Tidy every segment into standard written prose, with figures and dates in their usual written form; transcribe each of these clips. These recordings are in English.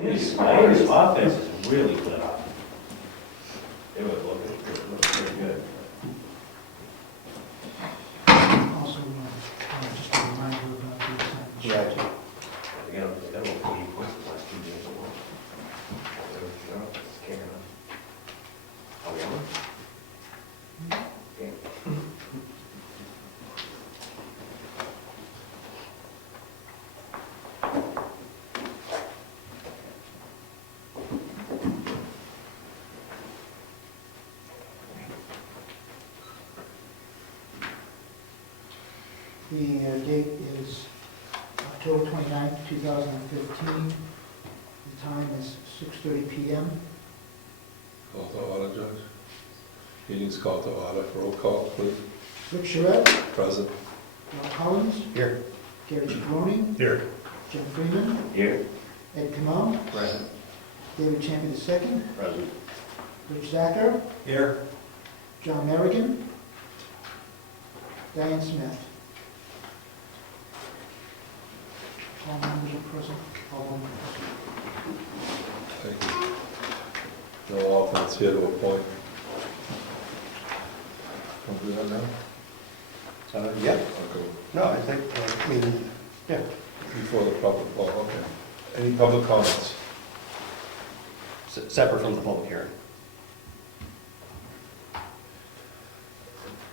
His offense is really good. It would look pretty good. Also, just a reminder about the assignment. Right. They got about 40 points the last 2 games. They're scared of. Oh, yeah? Okay. The date is October 29th, 2015. The time is 6:30 p.m. Call to order, Judge. Meeting's called to order. Roll call, please. Rick Surrette, Present. Rob Collins, Here. Gary Ciccone, Here. Jim Freeman, Here. Ed Comeau, Present. David Champy II, President. Rich Zacher, Here. John Merrigan, Dianne Smith. All members are present, all members are present. Thank you. No alternates here to appoint. Want to do that now? Yeah. Okay. No, I think, I mean, yeah. Before the public, oh, okay. Any public comments? Separate from the public hearing.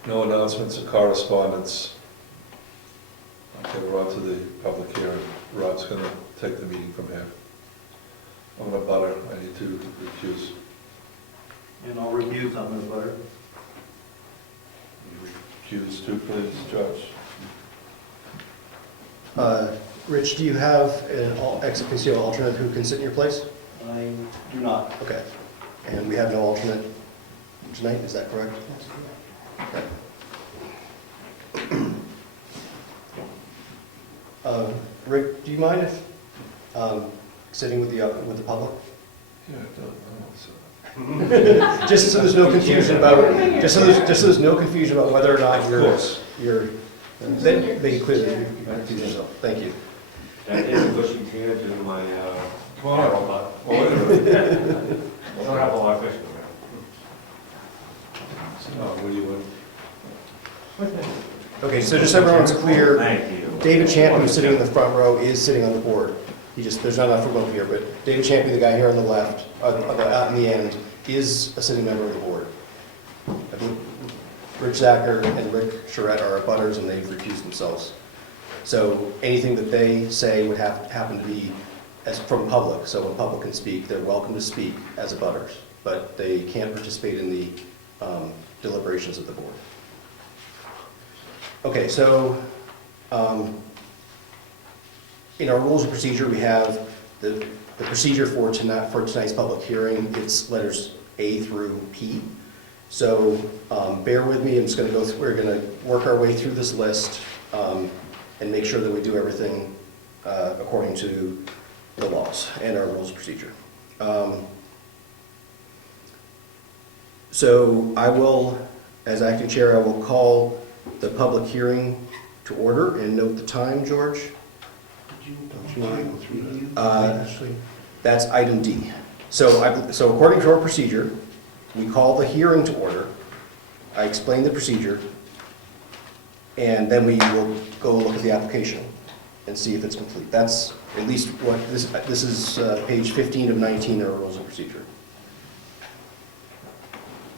No announcements or correspondence. Okay, we're on to the public hearing. Rob's gonna take the meeting from here. I'm gonna butter, I need to recuse. And I'll recuse on this letter. You recuse too, please, Judge. Rich, do you have an ex officio alternate who can sit in your place? I do not. Okay. And we have no alternate tonight, is that correct? That's correct. Okay. Rick, do you mind if, sitting with the public? Yeah, I don't know, so. Just so there's no confusion about, just so there's no confusion about whether or not Of you're, course. then make it clear that you're confusing yourself. Thank you. That is a bushy chair to my, Come on. robot. Well, wait a minute. I don't have a lot of fish around. What do you want? Okay, so just so everyone's clear, Thank you. David Champy, who's sitting in the front row, is sitting on the board. There's not enough room up here, but David Champy, the guy here on the left, out in the end, is a sitting member of the board. I believe Rich Zacher and Rick Surrette are abutters, and they've recused themselves. So anything that they say would happen to be as from public, so when public can speak, they're welcome to speak as abutters, but they can't participate in the deliberations of the board. Okay, so in our rules of procedure, we have the procedure for tonight's public hearing. It's letters A through P. So bear with me. I'm just going to go through. We're going to work our way through this list and make sure that we do everything according to the laws and our rules of procedure. So I will, as acting chair, I will call the public hearing to order and note the time, George. Did you want to go through that? That's item D. So according to our procedure, we call the hearing to order. I explain the procedure, and then we will go look at the application and see if it's complete. That's at least what this is page 15 of 19 of our rules of procedure.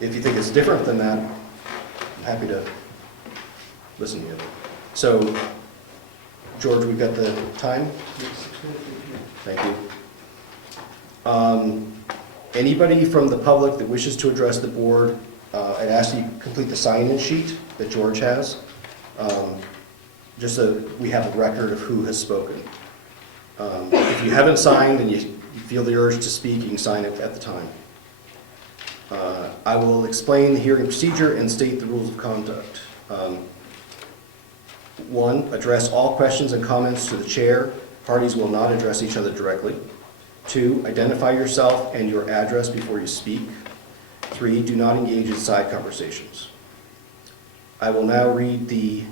If you think it's different than that, I'm happy to listen to you. So, George, we've got the time? Thank you. Anybody from the public that wishes to address the board, I'd ask you to complete the sign-in sheet that George has, just so we have a record of who has spoken. If you haven't signed and you feel the urge to speak, you can sign it at the time. I will explain the hearing procedure and state the rules of conduct. 1, address all questions and comments to the chair. Parties will not address each other directly. 2, identify yourself and your address before you speak. 3, do not engage in side conversations. I will now read the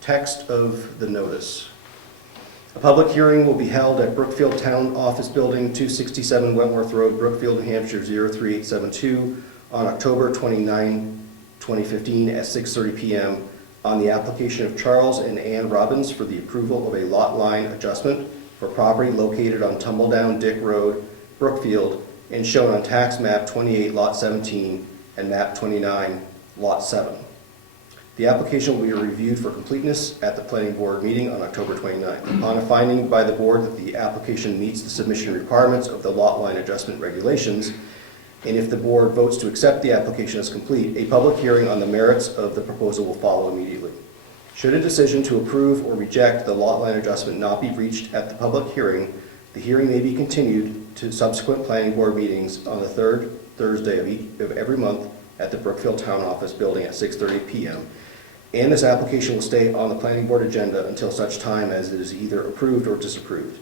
text of the notice. A public hearing will be held at Brookfield Town Office Building, 267 Wentworth Road, Brookfield, New Hampshire, 03872, on October 29, 2015, at 6:30 p.m. on the application of Charles and Ann Robbins for the approval of a lot line adjustment for property located on Tumbledown Dick Road, Brookfield, and shown on tax map 28, lot 17, and map 29, lot 7. The application will be reviewed for completeness at the planning board meeting on October 29th. Upon a finding by the board that the application meets the submission requirements of the lot line adjustment regulations, and if the board votes to accept the application as complete, a public hearing on the merits of the proposal will follow immediately. Should a decision to approve or reject the lot line adjustment not be reached at the public hearing, the hearing may be continued to subsequent planning board meetings on the third Thursday of every month at the Brookfield Town Office Building at 6:30 p.m. And this application will stay on the planning board agenda until such time as it is either approved or disapproved.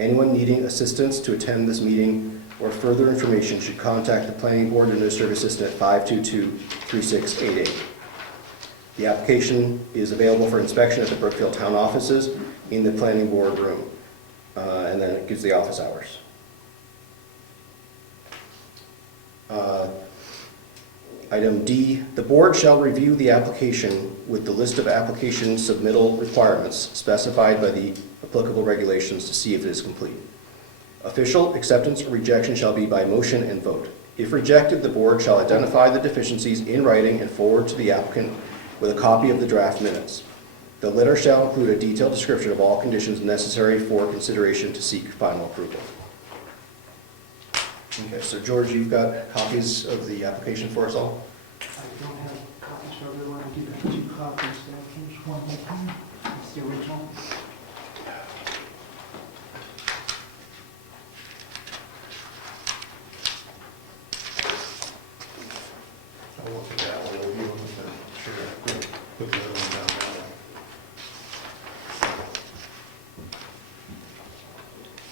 Anyone needing assistance to attend this meeting or further information should contact the planning board administrative assistant at 522-3688. The application is available for inspection at the Brookfield Town offices in the planning board room, and then it gives the office hours. Item D, the board shall review the application with the list of application submittal requirements specified by the applicable regulations to see if it is complete. Official acceptance or rejection shall be by motion and vote. If rejected, the board shall identify the deficiencies in writing and forward to the applicant with a copy of the draft minutes. The letter shall include a detailed description of all conditions necessary for consideration to seek final approval. Okay, so George, you've got copies of the application for us all? I don't have copies for everyone, I do have 2 copies, here's one open, it's the original. I won't take that one, it'll be one with the, sure, put the other one down there.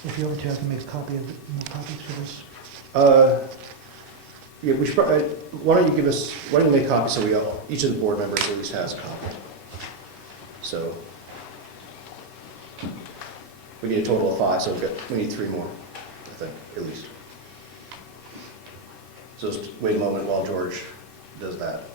If you ever have to make a copy of it, more copies for this. Yeah, we should probably, why don't you make copies so we all, each of the board members at least has a copy. So, we need a total of 5, so we need 3 more, I think, at least. So just wait a moment while George does that.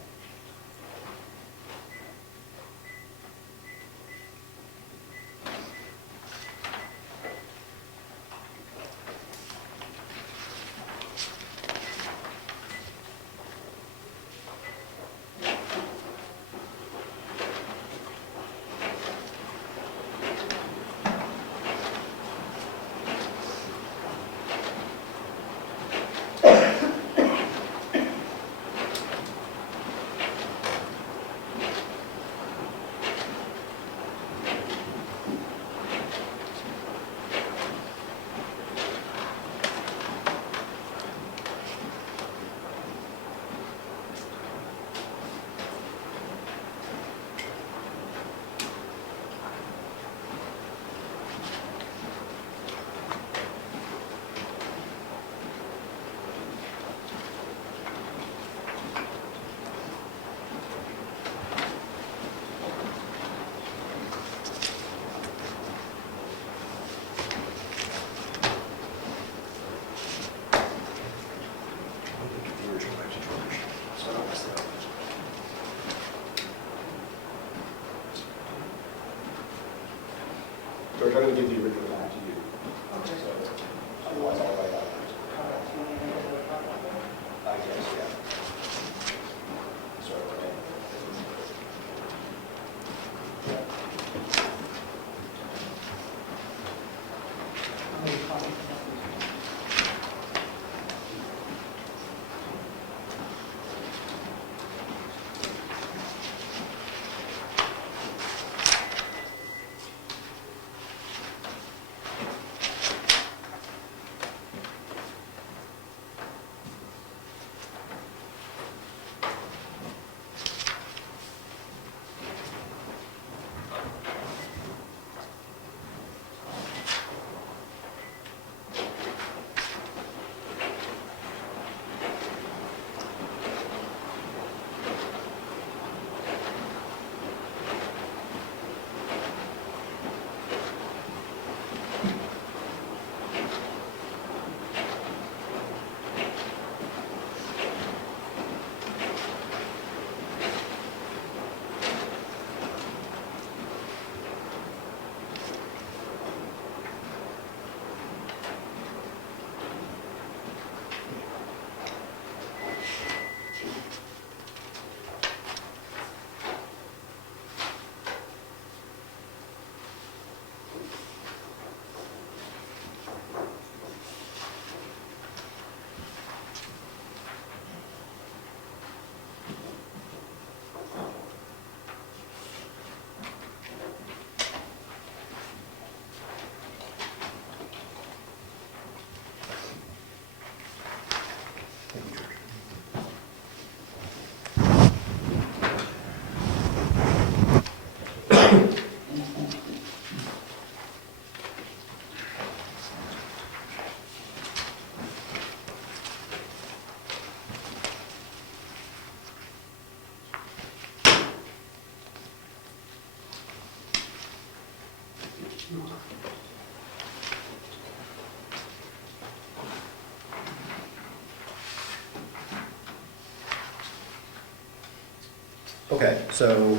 Okay, so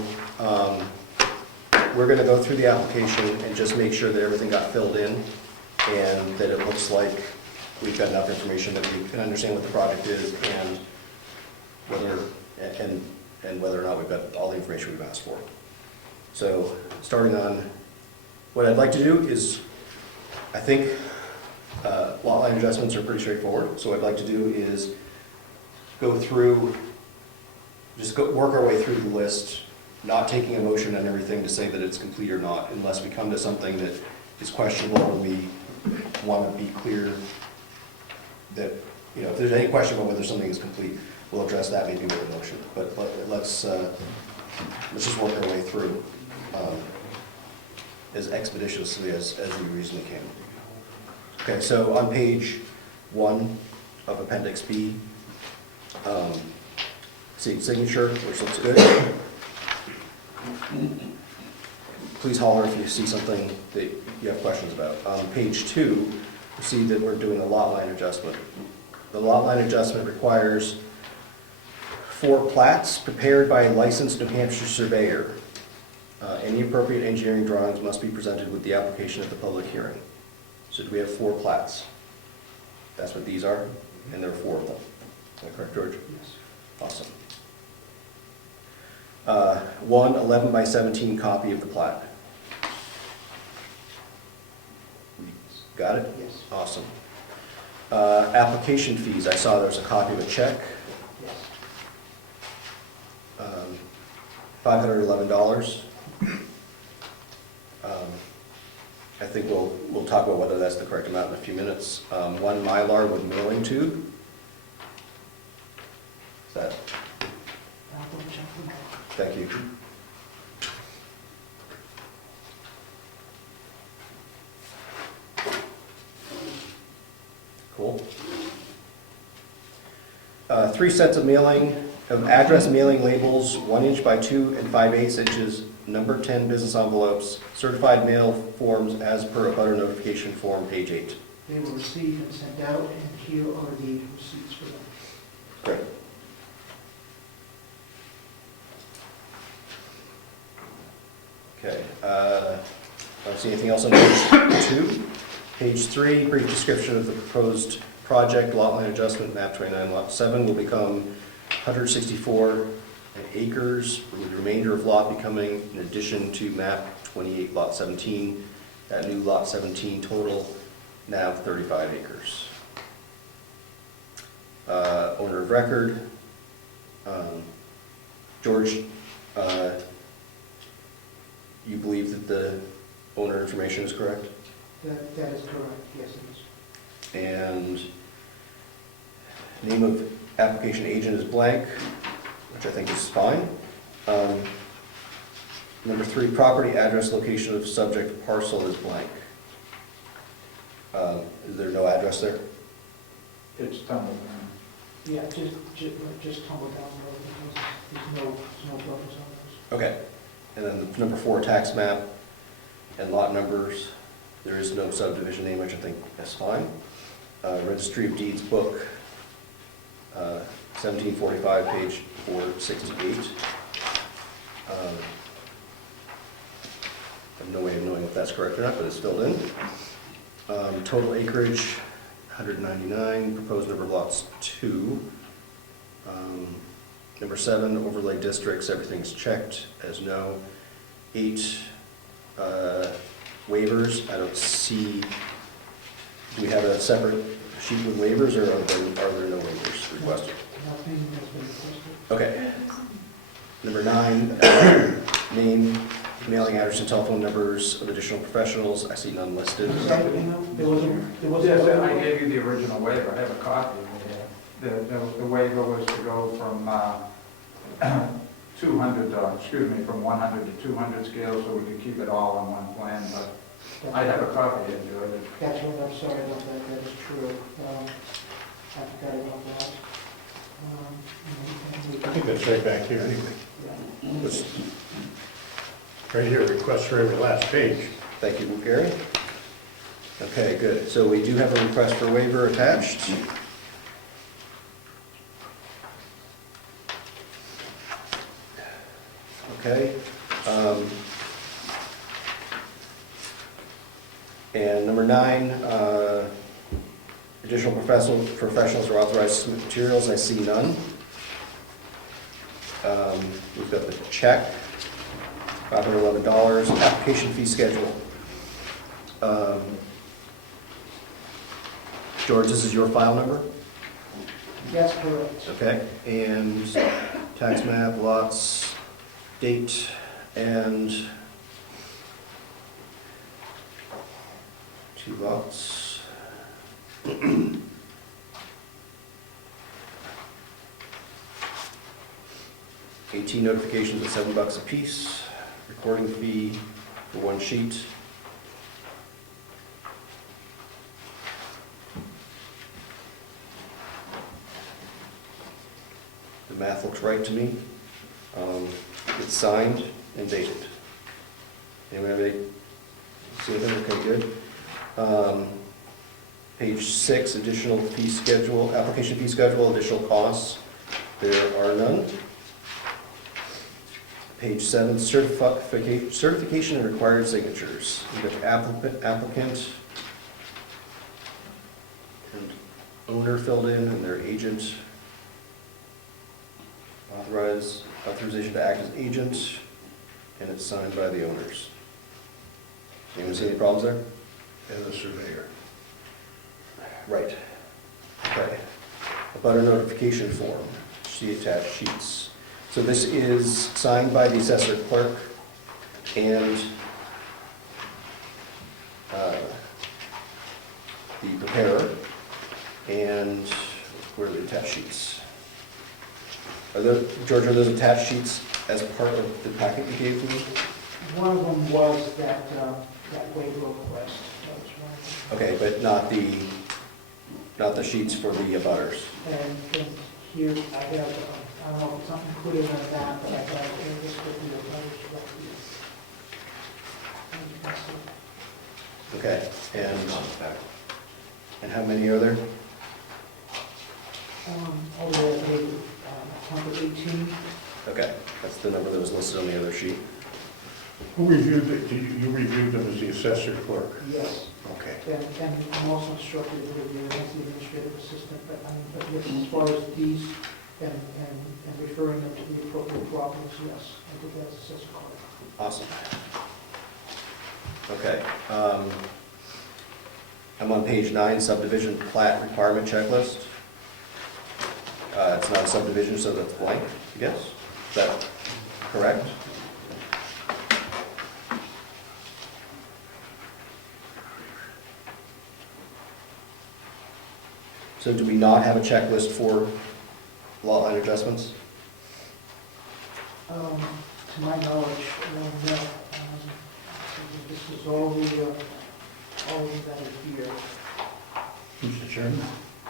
we're gonna go through the application and just make sure that everything got filled in and that it looks like we've got enough information that we can understand what the project is and whether, and whether or not we've got all the information we've asked for. So, starting on, what I'd like to do is, I think lot line adjustments are pretty straightforward, so what I'd like to do is go through, work our way through the list, not taking a motion on everything to say that it's complete or not, unless we come to something that is questionable or we want to be clear that, you know, if there's any question about whether something is complete, we'll address that maybe with a motion. But let's just work our way through as expeditiously as we reasonably can. Okay, so on page 1 of Appendix B, see signature, which looks good. Please holler if you see something that you have questions about. On page 2, you see that we're doing a lot line adjustment. The lot line adjustment requires 4 plats prepared by a licensed New Hampshire surveyor. Any appropriate engineering drawings must be presented with the application at the public hearing. So do we have 4 plats? That's what these are, and there are 4 of them. Is that correct, George? Yes. Awesome. 1 11 by 17 copy of the plat. Got it? Yes. Awesome. Application fees, I saw there was a copy of a check, Yes. $511. I think we'll talk about whether that's the correct amount in a few minutes. 1 Mylar with mailing tube. Is that, I'll double check them out. thank you. Cool. 3 sets of address mailing labels, 1 inch by 2 and 5/8 inches, number 10 business envelopes, certified mail forms as per abutter notification form, page 8. They were received and sent out, and here are the receipts for them. Great. Okay, I don't see anything else on page 2. Page 3, brief description of the proposed project, lot line adjustment, map 29, lot 7 will become 164 acres, with the remainder of lot becoming in addition to map 28, lot 17. That new lot 17 total, now 35 acres. Owner of record, George, you believe that the owner information is correct? That is correct, yes, it is. And name of application agent is blank, which I think is fine. Number 3, property address location of subject parcel is blank. Is there no address there? It's tumbled Yeah, just tumble down the road because there's no buffers on those. Okay. And then number 4, tax map and lot numbers. There is no subdivision name, which I think is fine. Registry of Deeds book, 1745, page 468. I have no way of knowing if that's correct or not, but it's filled in. Total acreage, 199. Proposed number of lots, 2. Number 7, overlay districts, everything's checked as no. 8, waivers, I don't see, do we have a separate sheet with waivers, or are there no waivers requested? Nothing has been requested. Okay. Number 9, name, mailing address, and telephone numbers of additional professionals, I see none listed. Is that, there was a. Yes, I gave you the original waiver, I have a copy. The waiver was to go from 200, from 100 to 200 scale, so we could keep it all on one plan, but I have a copy here, George. That's right, I'm sorry about that, that is true. I forgot about that. I think that's right back here anyway. Yeah. It's right here, request for every last page. Thank you, Gary. Okay, good. So we do have a request for waiver attached. Okay. And number 9, additional professionals are authorized to submit materials. I see none. We've got the check, $511, application fee schedule. George, this is your file number? That's correct. Okay, and tax map, lots, date, and 2 lots. 18 notifications at $7 a piece, recording fee for 1 sheet. The math looks right to me. It's signed and dated. Anyone have any, see anything? Okay, good. Page 6, additional fee schedule, application fee schedule, additional costs. There are none. Page 7, certification and required signatures. We've got the applicant and owner filled in, and their agent. Authorization to act as agent, and it's signed by the owners. Anyone see any problems there? And the surveyor. Right. Okay. A butter notification form, see attached sheets. So this is signed by the assessor clerk and the preparer, and where are the attached sheets? George, are those attached sheets as part of the packet you gave me? One of them was that waiver request. That was one of them. Okay, but not the sheets for the abutters. And here, I have, I don't know if it's not included in that, but I have, this would be a letter to Okay, and how many are there? all the way up to number 18. Okay, that's the number that was listed on the other sheet. Who reviewed it? You reviewed them as the assessor clerk? Yes. Okay. And I'm also instructed to review as the administrative assistant, but yes, as far as these and referring them to the appropriate properties, yes, I did that as assessor clerk. Awesome. Okay. I'm on page 9, subdivision plat requirement checklist. It's not a subdivision, so that's blank, I guess. Is that correct? So do we not have a checklist for lot line adjustments? To my knowledge, no. This is all that is here. Mr. Chairman?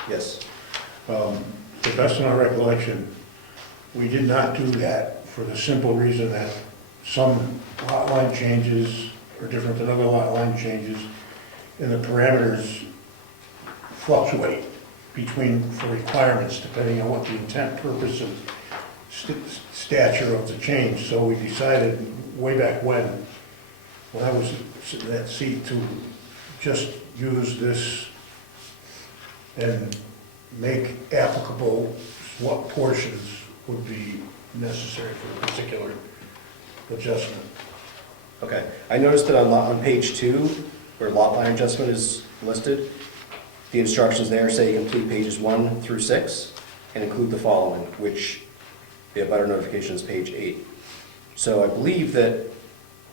Yes. To the best of my recollection, we did not do that for the simple reason that some lot line changes are different than other lot line changes, and the parameters fluctuate for requirements depending on what the intent, purpose, and stature of the change. So we decided way back when I was in that seat, to just use this and make applicable what portions would be necessary for a particular adjustment. Okay. I noticed that on page 2, where lot line adjustment is listed, the instructions there say complete pages 1 through 6 and include the following, which the abutter notification is page 8. So I believe that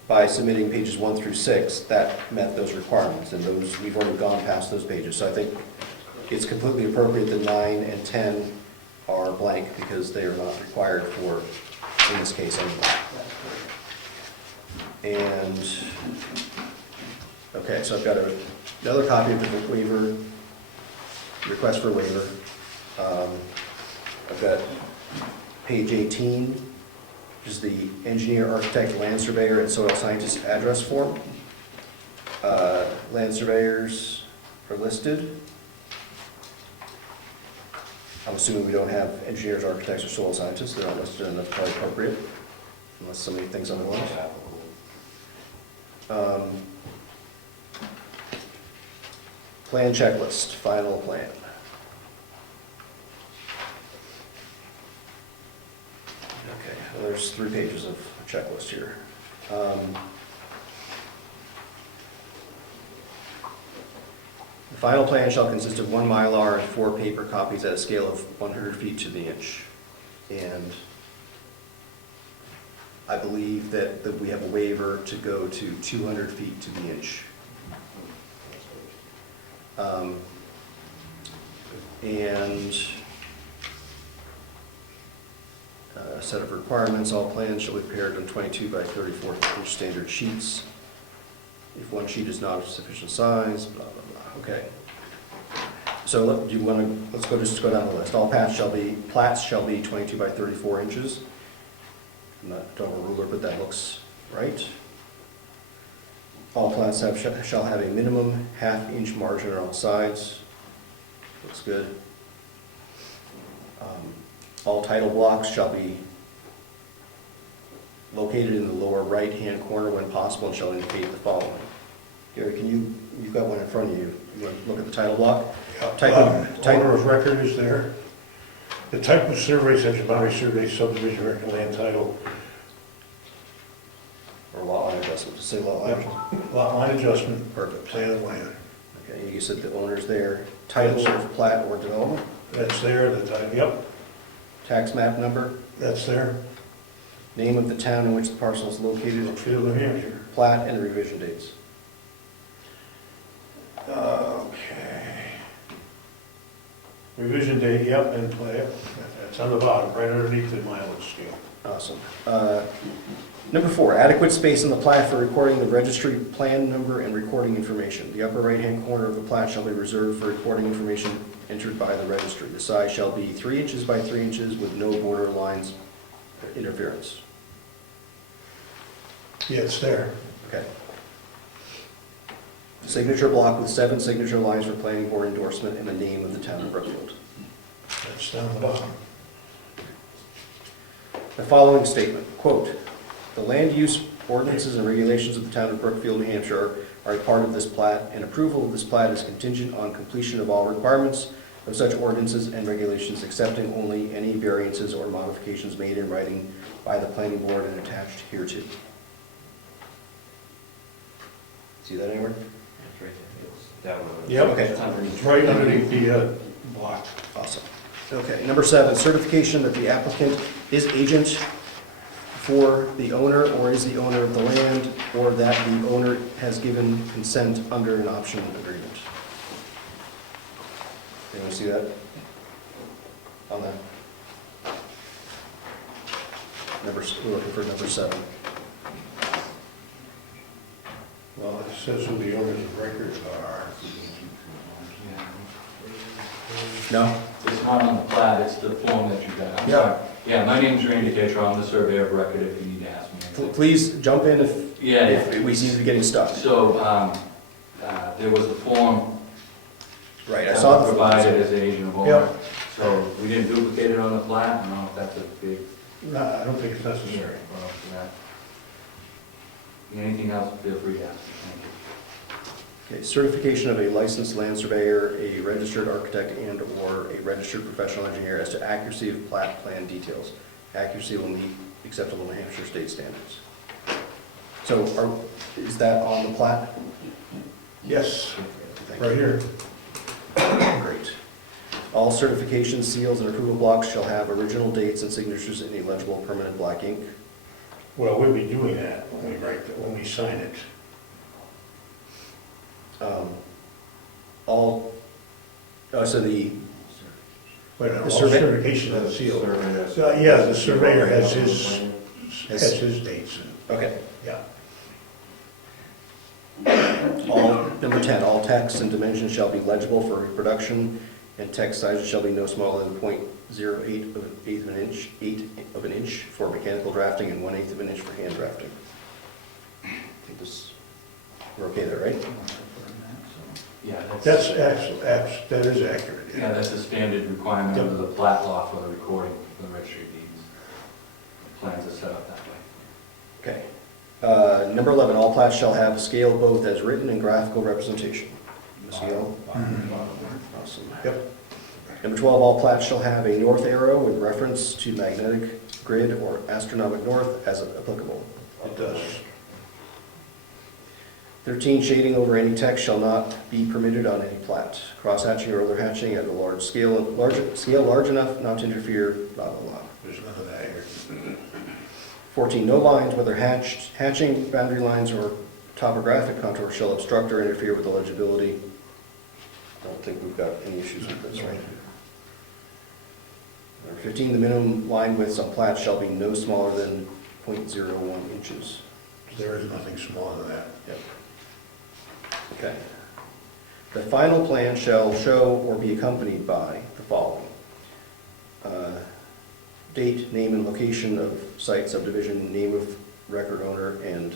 by submitting pages 1 through 6, that met those requirements, and those, we've already gone past those pages. So I think it's completely appropriate that 9 and 10 are blank because they are not required for, in this case, anyway. And, okay, so I've got another copy of the waiver, request for waiver. I've got page 18, which is the engineer, architect, land surveyor, and soil scientist address form. Land surveyors are listed. I'm assuming we don't have engineers, architects, or soil scientists. They're not listed, and that's probably appropriate. unless somebody thinks otherwise. Plan checklist, final plan. Okay, well, there's 3 pages of checklist here. The final plan shall consist of 1 Mylar and 4 paper copies at a scale of 100 feet to the inch. And I believe that we have a waiver to go to 200 feet to the inch. And a set of requirements, all plans shall be prepared on 22 by 34 inch standard sheets. If one sheet is not of sufficient size, blah, blah, blah. Okay. So do you want to, let's just go down the list. All plats shall be 22 by 34 inches. I'm not don't have a ruler, but that looks right. All plats shall have a minimum half-inch margin on all sides. Looks good. All title blocks shall be located in the lower right-hand corner when possible and shall indicate the following. Gary, you've got one in front of you. You want to look at the title block? Owner of record is there. The type of survey, such as boundary survey, subdivision record, land title. Or lot line adjustment, say lot line adjustment. Lot line adjustment. Perfect. Plan of land. Okay, you said the owner's there. Title of plat or development. That's there, the title, yep, Tax map number. that's there. Name of the town in which the parcel is located. Brookfield, New Hampshire. Plat and revision dates. Okay. Revision date, yep, and play, that's on the bottom, right underneath the mileage scale. Awesome. Number 4, adequate space in the plat for recording the registry plan number and recording information. The upper right-hand corner of the plat shall be reserved for recording information entered by the registry. The size shall be 3 inches by 3 inches with no border lines interference. Yeah, it's there. Okay. Signature block with 7 signature lines for planning board endorsement and the name of the town of Brookfield. That's down the bottom. The following statement, quote, "The land use ordinances and regulations of the town of Brookfield, New Hampshire are a part of this plat, and approval of this plat is contingent on completion of all requirements of such ordinances and regulations, excepting only any variances or modifications made in writing by the planning board and attached hereto." See that anywhere? That's right there. It's down on the- Yep. Okay. It's underneath. It's right underneath the block. Awesome. Okay, number 7, certification that the applicant is agent for the owner or is the owner of the land, or that the owner has given consent under an option agreement. Anyone see that? On that? We're looking for number 7. Well, it says who the owners of record are. No? It's not on the plat, it's the form that you got. I'm Yeah. sorry. Yeah, my name's Randy Tetro, I'm the surveyor of record if you need to ask me anything. Please jump in if Yeah, we seem to be getting stuck. so, there was the form Right, I that saw was the provided as agent of owner. Yep. So we didn't duplicate it on the plat, I don't know if that's a big, No, I don't think it's necessary. well, for that. Anything else, feel free to ask. Thank you. Okay, certification of a licensed land surveyor, a registered architect, and/or a registered professional engineer as to accuracy of plat plan details. Accuracy will meet acceptable New Hampshire state standards. So is that on the plat? Yes, Thank you. right here. Great. All certifications, seals, and approval blocks shall have original dates and signatures in illegible permanent black ink. Well, we'll be doing that when we sign it. So the, But The all survey- certification of the seal. Survey. So, yeah, the surveyor has his dates. okay. Yeah. Number 10, all text and dimensions shall be legible for reproduction, and text sizes shall be no smaller than 0.08 of an inch for mechanical drafting and 1/8 of an inch for hand drafting. I think we're okay there, right? Yeah, That is accurate. yeah, that's a standard requirement under the plat law for the recording of the registry of deeds. Plans are set up that way. Okay. Number 11, all plats shall have a scale both as written and graphical representation. The scale. Awesome. Yep. Number 12, all plats shall have a north arrow with reference to magnetic grid or astronomic north as applicable. It does. 13, shading over any text shall not be permitted on any plat. Cross-hatching or other hatching at a large scale large enough not to interfere, blah, blah, blah. There's none of that here. 14, no lines, whether hatching, boundary lines, or topographic contours shall obstruct or interfere with the legibility. I don't think we've got any issues with this, right? Number 15, the minimum line widths on plats shall be no smaller than 0.01 inches. There is nothing smaller than that. Yep. Okay. The final plan shall show or be accompanied by the following. Date, name and location of site subdivision, name of record owner and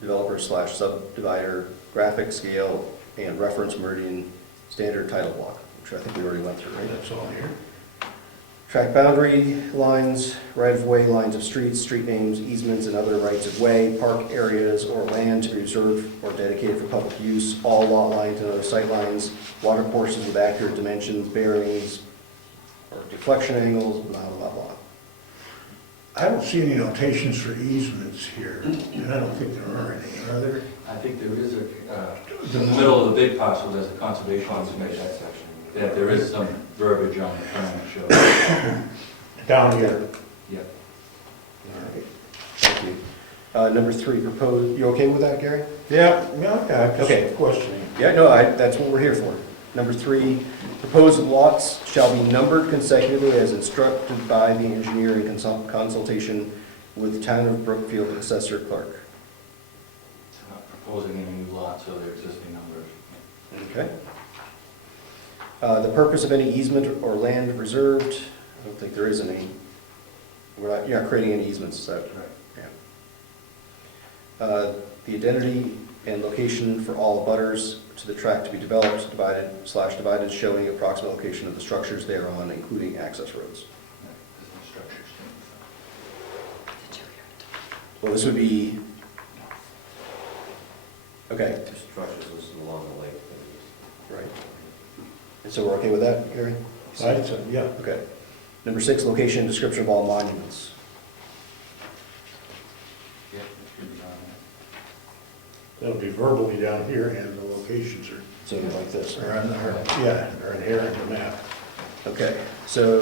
developer / subdivider, graphic scale, and reference meridian standard title block, which I think we already went through, right? That's all here. Track boundary lines, right-of-way lines of streets, street names, easements, and other rights-of-way, park areas, or land to be reserved or dedicated for public use, all lot lines and other sight lines, water courses with accurate dimensions, bearings, or deflection angles, blah, blah, blah. I don't see any notations for easements here, and I don't think there are any, are there? I think there is a, in the middle of the big parcel, there's a conservation information section. Yeah, there is some verbiage on the plan that shows. Down here. Yep. All right, thank you. Number 3, proposed, you okay with that, Gary? Yeah, okay, I'm Okay. just questioning. Yeah, no, that's what we're here for. Number 3, proposed lots shall be numbered consecutively as instructed by the engineer in consultation with Town of Brookfield Assessor Clerk. Not proposing any new lots, so they're existing numbers. Okay. The purpose of any easement or land reserved, I don't think there is any. You're not creating any easements, is that right? Yeah. The identity and location for all abutters to the tract to be developed, divided, showing approximate location of the structures thereon, including access roads. There's no structures. Well, this would be, okay, The structures listed along the lake. right. And so we're okay with that, Gary? I said, yeah. Okay. Number 6, location and description of all monuments. Yep, it should be on That'll be verbally down here, and the locations are, So like this. are in here in the map. Okay, so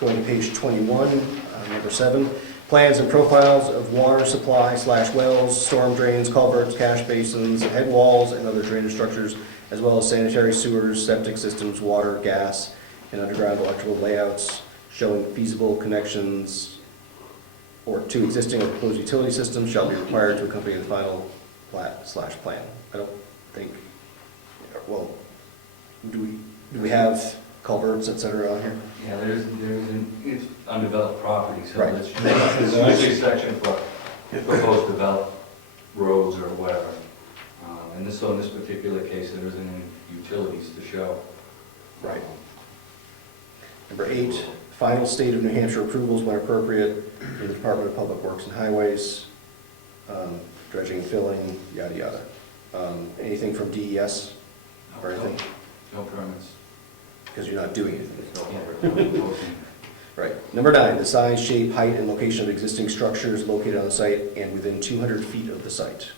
going to page 21, number 7. Plans and profiles of water supply / wells, storm drains, culverts, catch basins, head walls, and other drainage structures, as well as sanitary sewers, septic systems, water, gas, and underground electrical layouts showing feasible connections or to existing or proposed utility systems shall be required to accompany the final plat / plan. I don't think, well, do we have culverts, et cetera, on here? it. Yeah, it's undeveloped property, so Right. it's usually a section for proposed developed roads or whatever. And so in this particular case, there isn't any utilities to show. Right. Number 8, final state of New Hampshire approvals when appropriate for the Department of Public Works and Highways, dredging and filling, yada, yada. Anything from DES or anything? No permits. Because you're not doing anything. Yeah, we're proposing. Right. Number 9, the size, shape, height, and location of existing structures located on the site and within 200 feet of the site.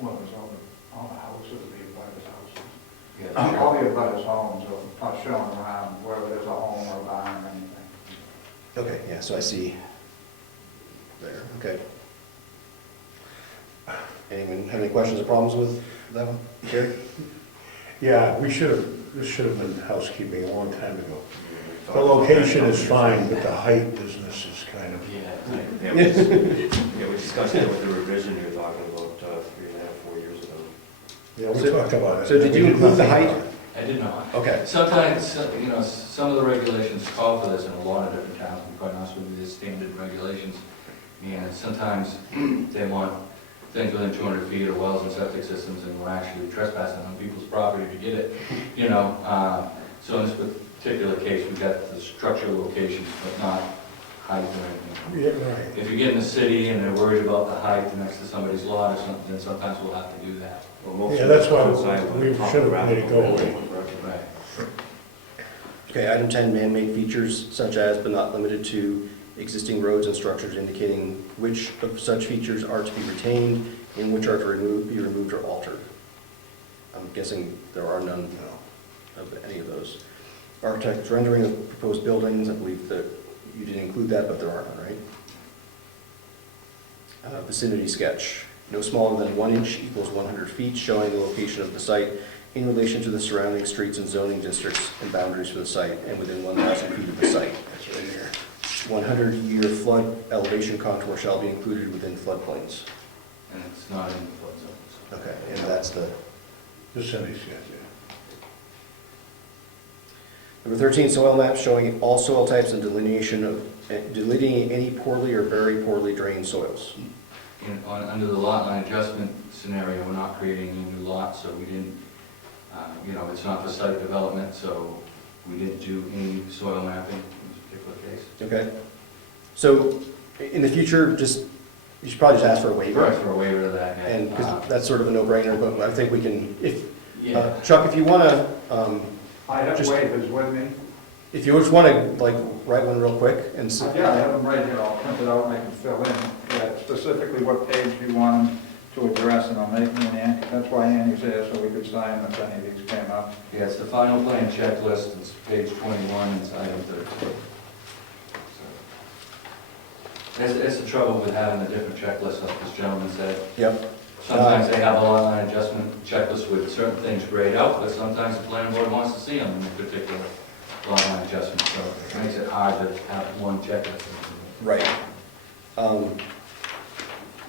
Well, there's all the houses, the abutters' houses. Yeah, All the abutters' homes are shown around whether there's a home or a barn or anything. Okay, yeah, so I see there, okay. Anyone have any questions or problems with that one? Gary? Yeah, this should have been housekeeping a long time ago. The location is fine, but the height business is kind of, Yeah, we discussed that with the revision you were talking about 3.5, 4 years ago. yeah, we talked about it. So did you We include the nothing height? about it. I did not. Okay. Sometimes, some of the regulations call for this in a lot of different towns, and quite honestly, with the standard regulations. And sometimes they want things within 200 feet of wells and septic systems, and we're actually trespassing on people's property to get it, So in this particular case, we got the structural locations, but not height or anything. Yeah, right. If you get in the city and they're worried about the height next to somebody's lot or something, then sometimes we'll have to do that. Yeah, that's why we should have made it go away. Right. Okay, item 10, man-made features such as, but not limited to, existing roads and structures indicating which of such features are to be retained and which are to be removed or altered. I'm guessing there are none of any of those. Architect's rendering of proposed buildings, I believe that you didn't include that, but there are none, right? Vicinity sketch, no smaller than 1 inch equals 100 feet, showing the location of the site in relation to the surrounding streets and zoning districts and boundaries for the site, and within 1,000 feet of the site. That's right there. 100-year flood elevation contour shall be included within floodplains. And it's not in the flood zone. So. Okay, and that's the... Vicinity sketch, yeah. Number 13, soil maps showing all soil types and delineating any poorly or very poorly drained soils. Under the lot line adjustment scenario, we're not creating any new lots, so we didn't, it's not for site development, so we didn't do any soil mapping in this particular case. Okay. So in the future, you should probably just ask for a waiver. Right, for a waiver of that, yeah. And because that's sort of a no-brainer, but I think we can, Yeah. Chuck, if you want to, I have Just- waivers with me. if you just want to write one real quick and see. Yeah, I have them right here, I'll print it out and I can fill in, specifically what page you want them to address, and I'll make me an Ann, that's why Annie's here, so we could sign if any of these came up. Yeah, it's the final plan checklist, it's page 21, it's item 13. So, it's the trouble with having a different checklist, like this gentleman said. Yep. Sometimes they have a lot line adjustment checklist with certain things grayed out, but sometimes the planning board wants to see them in a particular lot line adjustment, so it makes it hard to have one checklist. Right.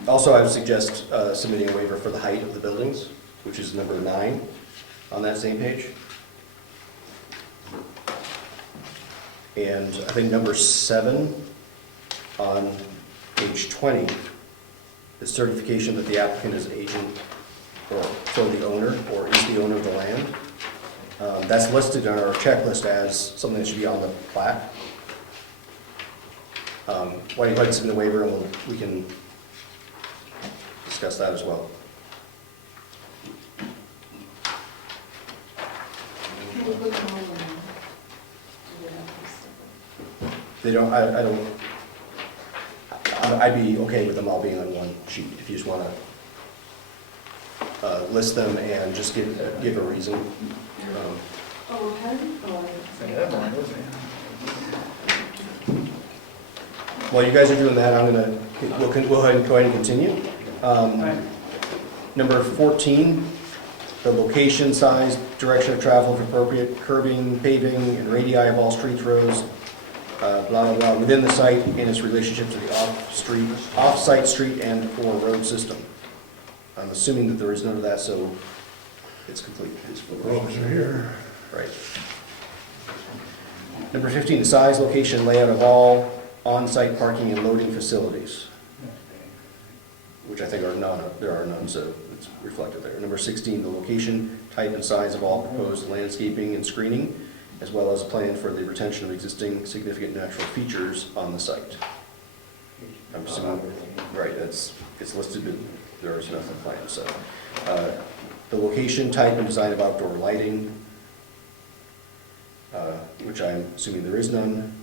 Also, I would suggest submitting a waiver for the height of the buildings, which is number 9 on that same page. And I think number 7 on page 20 is certification that the applicant is agent or so the owner or is the owner of the land. That's listed on our checklist as something that should be on the plat. Why don't you like to submit the waiver and we can discuss that as well. Can we put them all in? They don't, I'd be okay with them all being on one sheet, if you just want to list them and just give a reason. Oh, how did, While you guys are doing that, we'll go ahead and continue. Number 14, the location, size, direction of travel if appropriate, curbing, paving, and radii of all streets, roads, blah, blah, blah, within the site and its relationship to the off-site street and or road system. I'm assuming that there is none of that, so it's complete. Roads are here. Right. Number 15, the size, location, layout of all on-site parking and loading facilities, which I think are none, there are none, so it's reflected there. Number 16, the location, type, and size of all proposed landscaping and screening, as well as a plan for the retention of existing significant natural features on the site. I'm assuming, right, it's listed, but there is nothing planned, so. The location, type, and design of outdoor lighting, which I'm assuming there is none,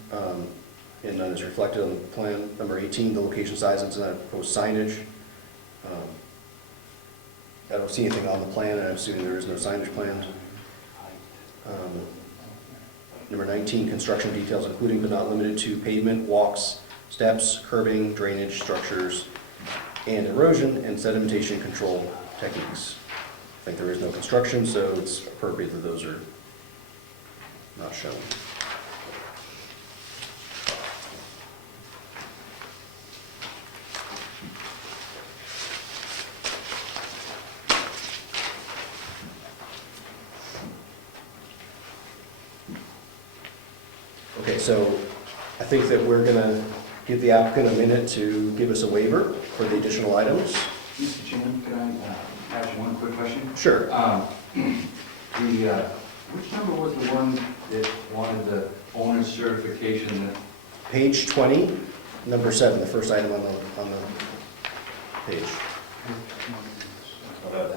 and none is reflected on the plan. Number 18, the location, size, and design of proposed signage. I don't see anything on the plan, and I'm assuming there is no signage planned. Number 19, construction details, including but not limited to pavement, walks, steps, curbing, drainage, structures, and erosion and sedimentation control techniques. I think there is no construction, so it's appropriate that those are not shown. Okay, so I think that we're going to give the applicant a minute to give us a waiver for the additional items. Mr. Chairman, could I ask you one quick question? Sure. Which number was the one that wanted the owner's certification that Page 20, number 7, the first item on the page.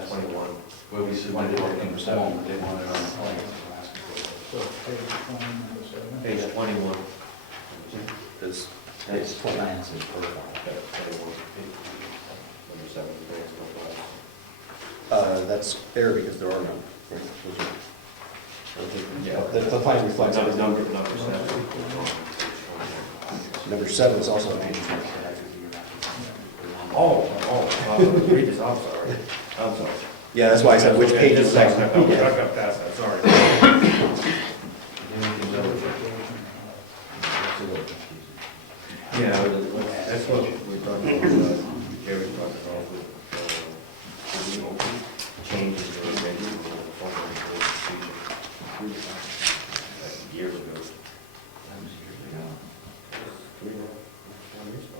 21. Where we submitted it in form, they wanted it on the plan. So page 20, number 7. Page 21. It's Page page 20. Number 7, variance proposed. That's fair because there are none. The plan reflects Number, everything. number 7. Number 7 is also on page 20. Read this, I'm sorry. I'm sorry. Yeah, that's why I said which Okay, page this is section, that. I got past that, sorry. Yeah, that's what we're talking about, Jerry talked about with, the legal changes that were made to the formula procedure. Like years ago. That was years ago. 3 or 4 years ago.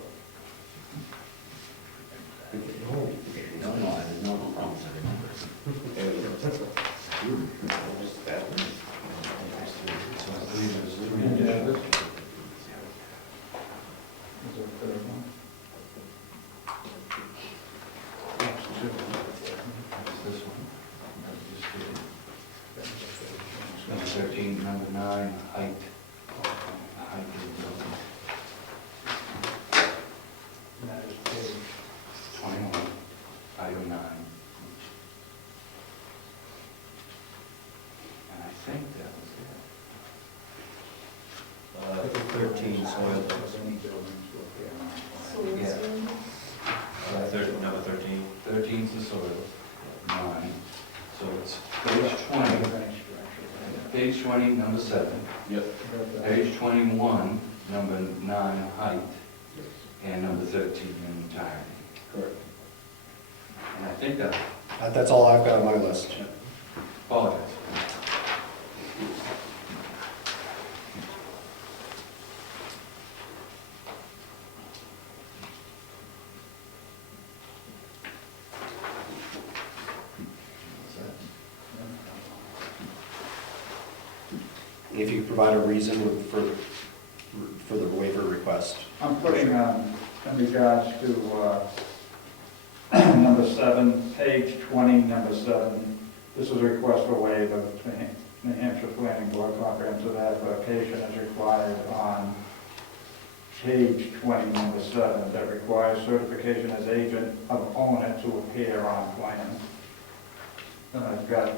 No, I didn't know the problems, I remember. So I believe it was 3 And, additional. Is there a third one? This one. Number 13, number 9, height. Height of the building. And that is page 21, item 9. And I think that was it. 13 soil. Any buildings will appear on So plan. it's Yeah. in- Number 13. 13 is the soil, 9. So it's page 20, Any structure. page 20, number 7. Yep. Page 21, number 9, height. And number 13 in entirety. Correct. And I think that, That's all I've got on my list. apologize. If you could provide a reason for the waiver request. I'm putting, in regards to, number 7, page 20, number 7, this is a request for waiver of New Hampshire Planning Board comprehensive application is required on page 20, number 7, that requires certification as agent of owner to appear on plan. And I've got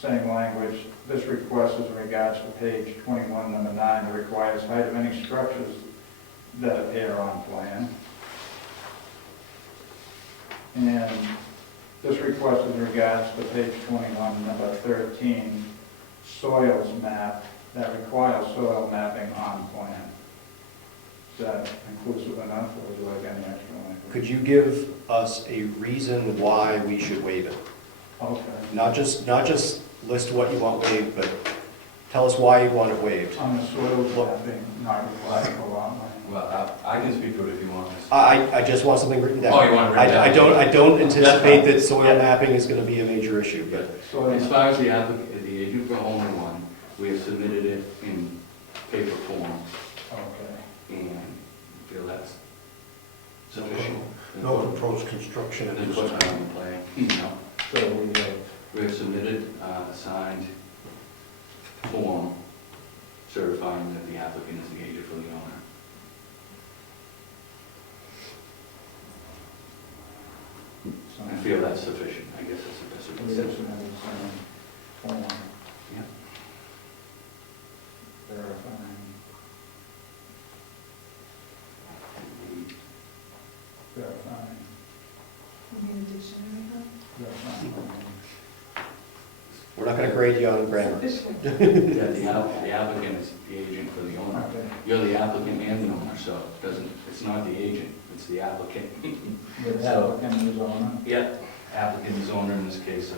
same language, this request is in regards to page 21, number 9, that requires height of any structures that appear on plan. And this request is in regards to page 21, number 13, soils map, that requires soil mapping on plan. Is that inclusive enough, or would you like any extra language? Could you give us a reason why we should waive it? Okay. Not just list what you want waived, but tell us why you want it waived. On the soils mapping, not required for lot line. Well, I can speak to it if you want. I just want something written down. Oh, you want it written down? I don't anticipate fine. that soil mapping is going to be a major issue, but Soil As far as the applicant, the agent for owner 1, we have submitted it in paper form Okay. and feel that's sufficient. No proposed construction And at then this put it time. on the plan, you know. So We have submitted a signed form certifying that the applicant is the agent for the owner. I feel that's sufficient, I guess that's the best we We can have say. some form. Yeah. Verifying. Verifying. You need a dictionary, huh? Verifying. we're not going to grade you on grammar. Sufficient. Yeah, the applicant is the agent for the owner. Okay. You're the applicant and the owner, so it doesn't, it's not the agent, it's the applicant. The So- applicant is owner. Yeah, applicant is owner in this case, so.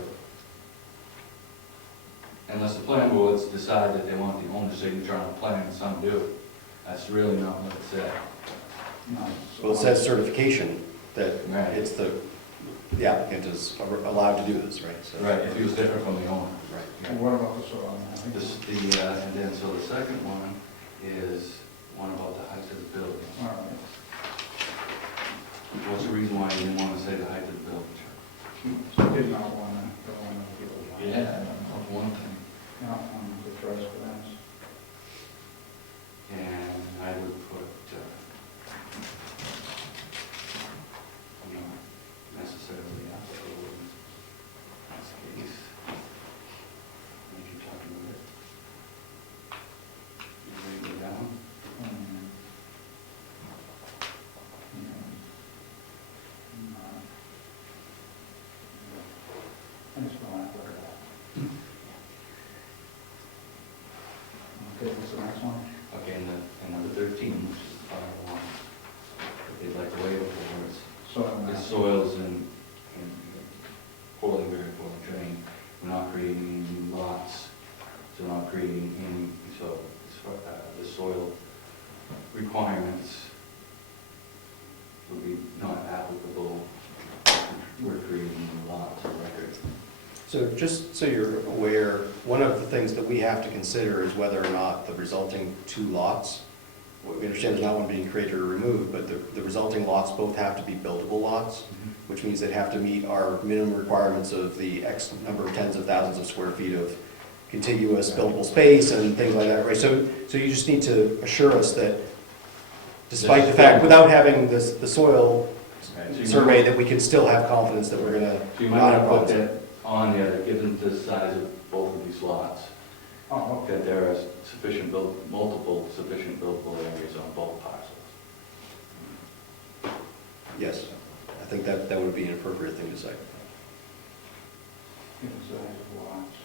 Unless the planning boards decide that they want the owner's signature on a plan, and some do, that's really not what it said. No. Well, it says certification that Right. it's the applicant is allowed to do this, right? So- Right, if he was different from the owner. Right. And what about the soil mapping? This, and then, so the second one is one about the height of the building. All right. What's the reason why you didn't want to say the height of the building? Did not want to go on the field. That's one thing. Not want to trespass. And I would put, not necessarily applicable in this case. What you talking about it? You ready to go down? I just don't want to put it out. Okay, what's the next one? Okay, and number 13, which is the fire alarm. That they'd like to waive for is the soils and poorly, very poorly drained. We're not creating any new lots, so we're not creating any, so the soil requirements would be not applicable. We're creating new lots of record. So just so you're aware, one of the things that we have to consider is whether or not the resulting two lots, we understand there's not one being created or removed, but the resulting lots both have to be buildable lots, which means they'd have to meet our minimum requirements of the X number of tens of thousands of square feet of contiguous buildable space and things like that, right? So you just need to assure us that despite the fact, without having the soil survey, that we can still have confidence that we're gonna So you might not have want to put problems. that on there, that given the size of both of these lots, Oh, okay. that there are multiple sufficient buildable areas on both parcels. Yes, I think that would be an appropriate thing to say. Give the size of lots.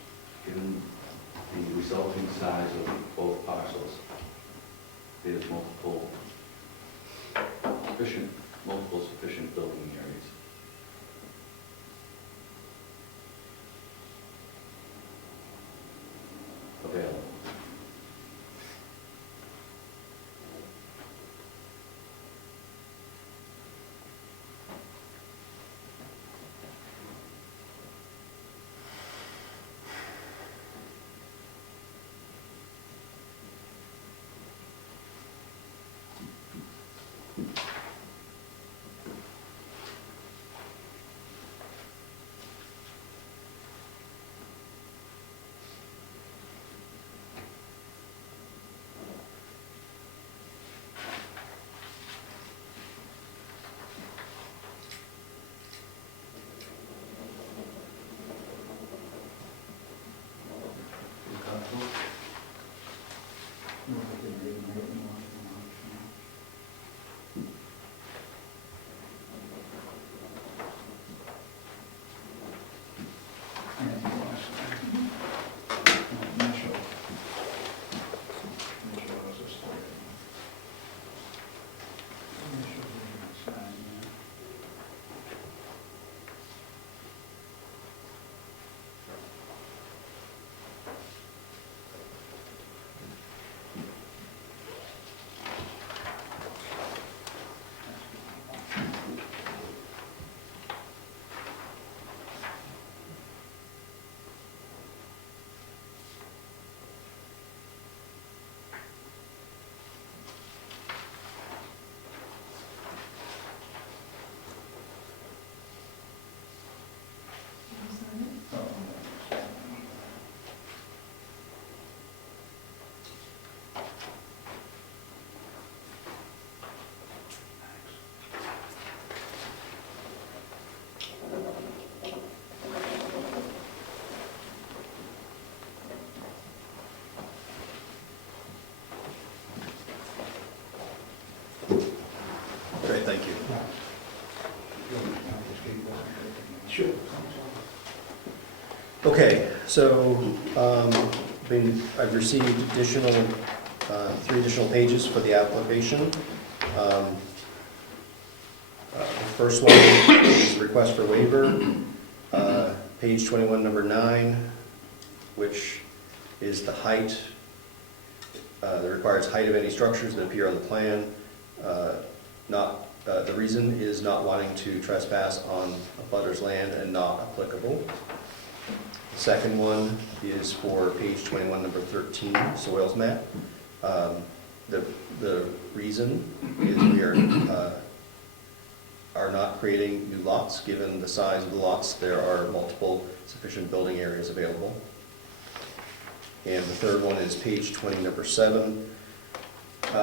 Given the resulting size of both parcels, there's multiple sufficient building areas. Available. You comfortable? Great, thank you. Sure. Okay, so I've received three additional pages for the application. The first one is request for waiver, page 21, number 9, which is the height, that requires height of any structures that appear on the plan. The reason is not wanting to trespass on a butter's land and not applicable. The second one is for page 21, number 13, soils map. The reason is we are not creating new lots. Given the size of the lots, there are multiple sufficient building areas available. And the third one is page 20, number 7,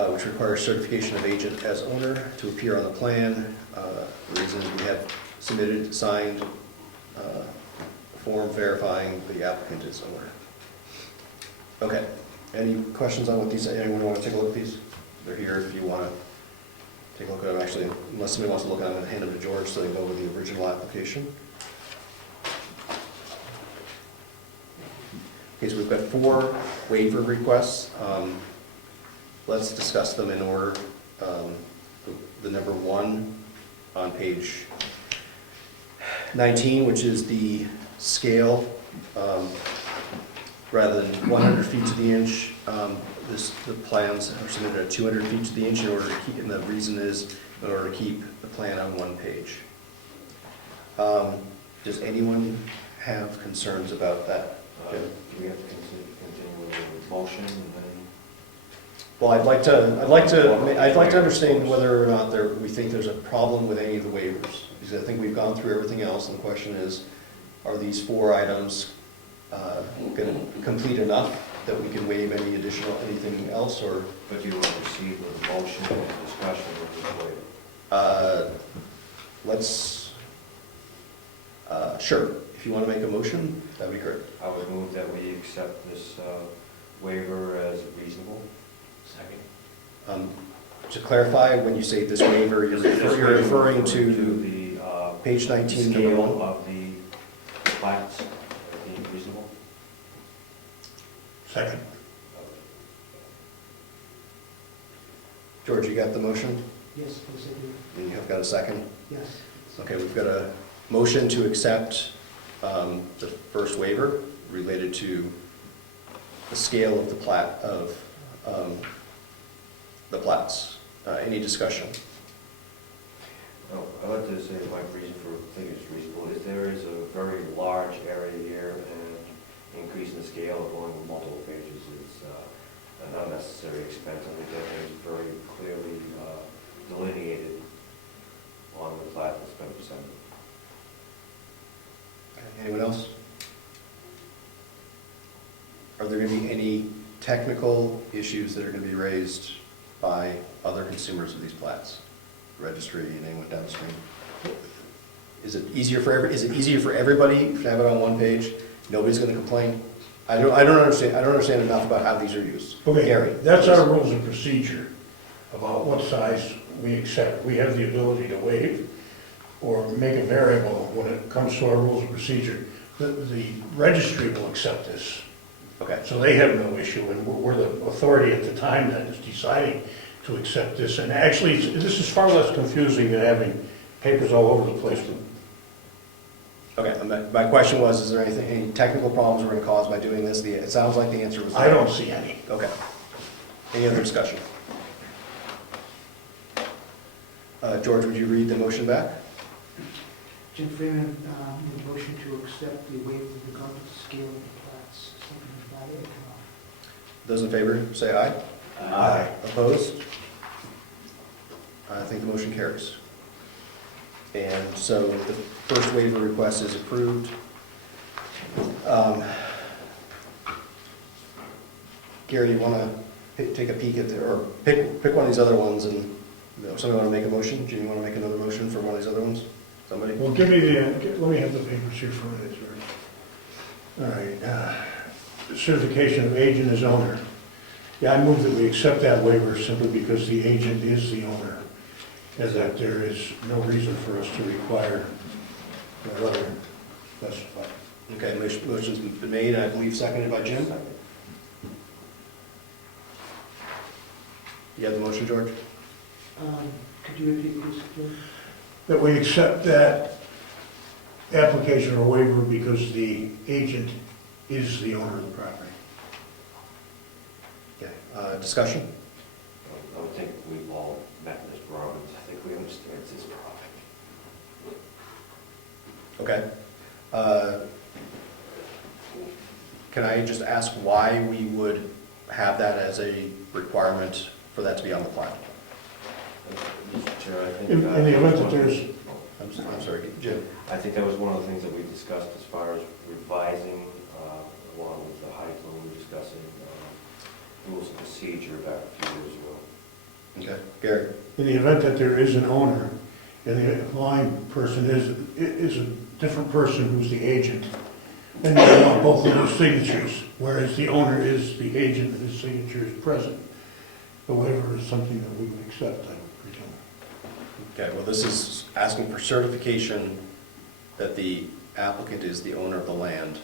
which requires certification of agent as owner to appear on the plan. The reason is we have submitted, signed a form verifying the applicant is owner. Okay, any questions on what these, anyone want to take a look at these? They're here if you want to take a look at them. Actually, unless somebody wants to look at them, I'm going to hand them to George so they can go over the original application. Okay, so we've got 4 waiver requests. Let's discuss them in order. The number 1 on page 19, which is the scale, rather than 100 feet to the inch, the plans are submitted at 200 feet to the inch in order to keep, and the reason is in order to keep the plan on 1 page. Does anyone have concerns about that? Do we have to continue with the motion and then? Well, I'd like to understand whether or not we think there's a problem with any of the waivers, because I think we've gone through everything else, and the question is, are these 4 items going to complete enough that we can waive anything else, or? But do you want to proceed with the motion and discussion with the waiver? Sure, if you want to make a motion, that'd be great. I would move that we accept this waiver as reasonable. Second. To clarify, when you say this waiver, you're referring to the page 19, number scale 1? of the plats being reasonable. Second. George, you got the motion? Yes, please, I do. And you have got a second? Yes. Okay, we've got a motion to accept the first waiver related to the scale of the plat of the plats. Any discussion? Oh, I'd like to say my reason for thinking it's reasonable is there is a very large area here, and increasing the scale of going with multiple pages is an unnecessary expense. I think that is very clearly delineated on the plat that's been presented. Anyone else? Are there going to be any technical issues that are going to be raised by other consumers of these plats? Registry and anyone downstream? Is it easier for everybody to have it on 1 page? Nobody's going to complain? I don't understand enough about how these are used. Okay, Gary, that's our rules of procedure about what size we accept. We have the ability to waive or make a variable when it comes to our rules of procedure. The registry will accept this. Okay. So they have no issue, and we're the authority at the time that is deciding to accept this. And actually, this is far less confusing than having papers all over the place. Okay, and my question was, is there any technical problems we're going to cause by doing this? It sounds like the answer was no. I don't see any. Okay. Any other discussion? George, would you read the motion back? Jim Freeman made a motion to accept the waiver with regard to the scale of the plats, something by Comeau. Those in favor, say aye. Aye. Opposed? I think the motion carries. And so the first waiver request is approved. Gary, you want to take a peek at or pick one of these other ones, and somebody want to make a motion? Do you want to make another motion for one of these other ones? Somebody? Well, let me have the papers here for a minute, George. All right, certification of agent as owner. Yeah, I move that we accept that waiver simply because the agent is the owner, and that there is no reason for us to require that other specified. Okay, motion's been made, and I believe seconded by Jim. You have the motion, George? Could you repeat, please, Jim? That we accept that application or waiver because the agent is the owner of the property. Okay, discussion? I would think we've all met Mr. Robbins. I think we understand it's his property. Okay. Can I just ask why we would have that as a requirement for that to be on the plat. Mr. Chair, I think. In the event that there's, I'm sorry, Jim. I think that was one of the things that we discussed as far as revising, along with the height when we were discussing rules of procedure back a few years ago. Okay, Gary? in the event that there is an owner, and the line person is a different person who's the agent, then you want both of those signatures, whereas the owner is the agent and his signature is present. The waiver is something that we would accept, I would presume. Okay, well, this is asking for certification that the applicant is the owner of the land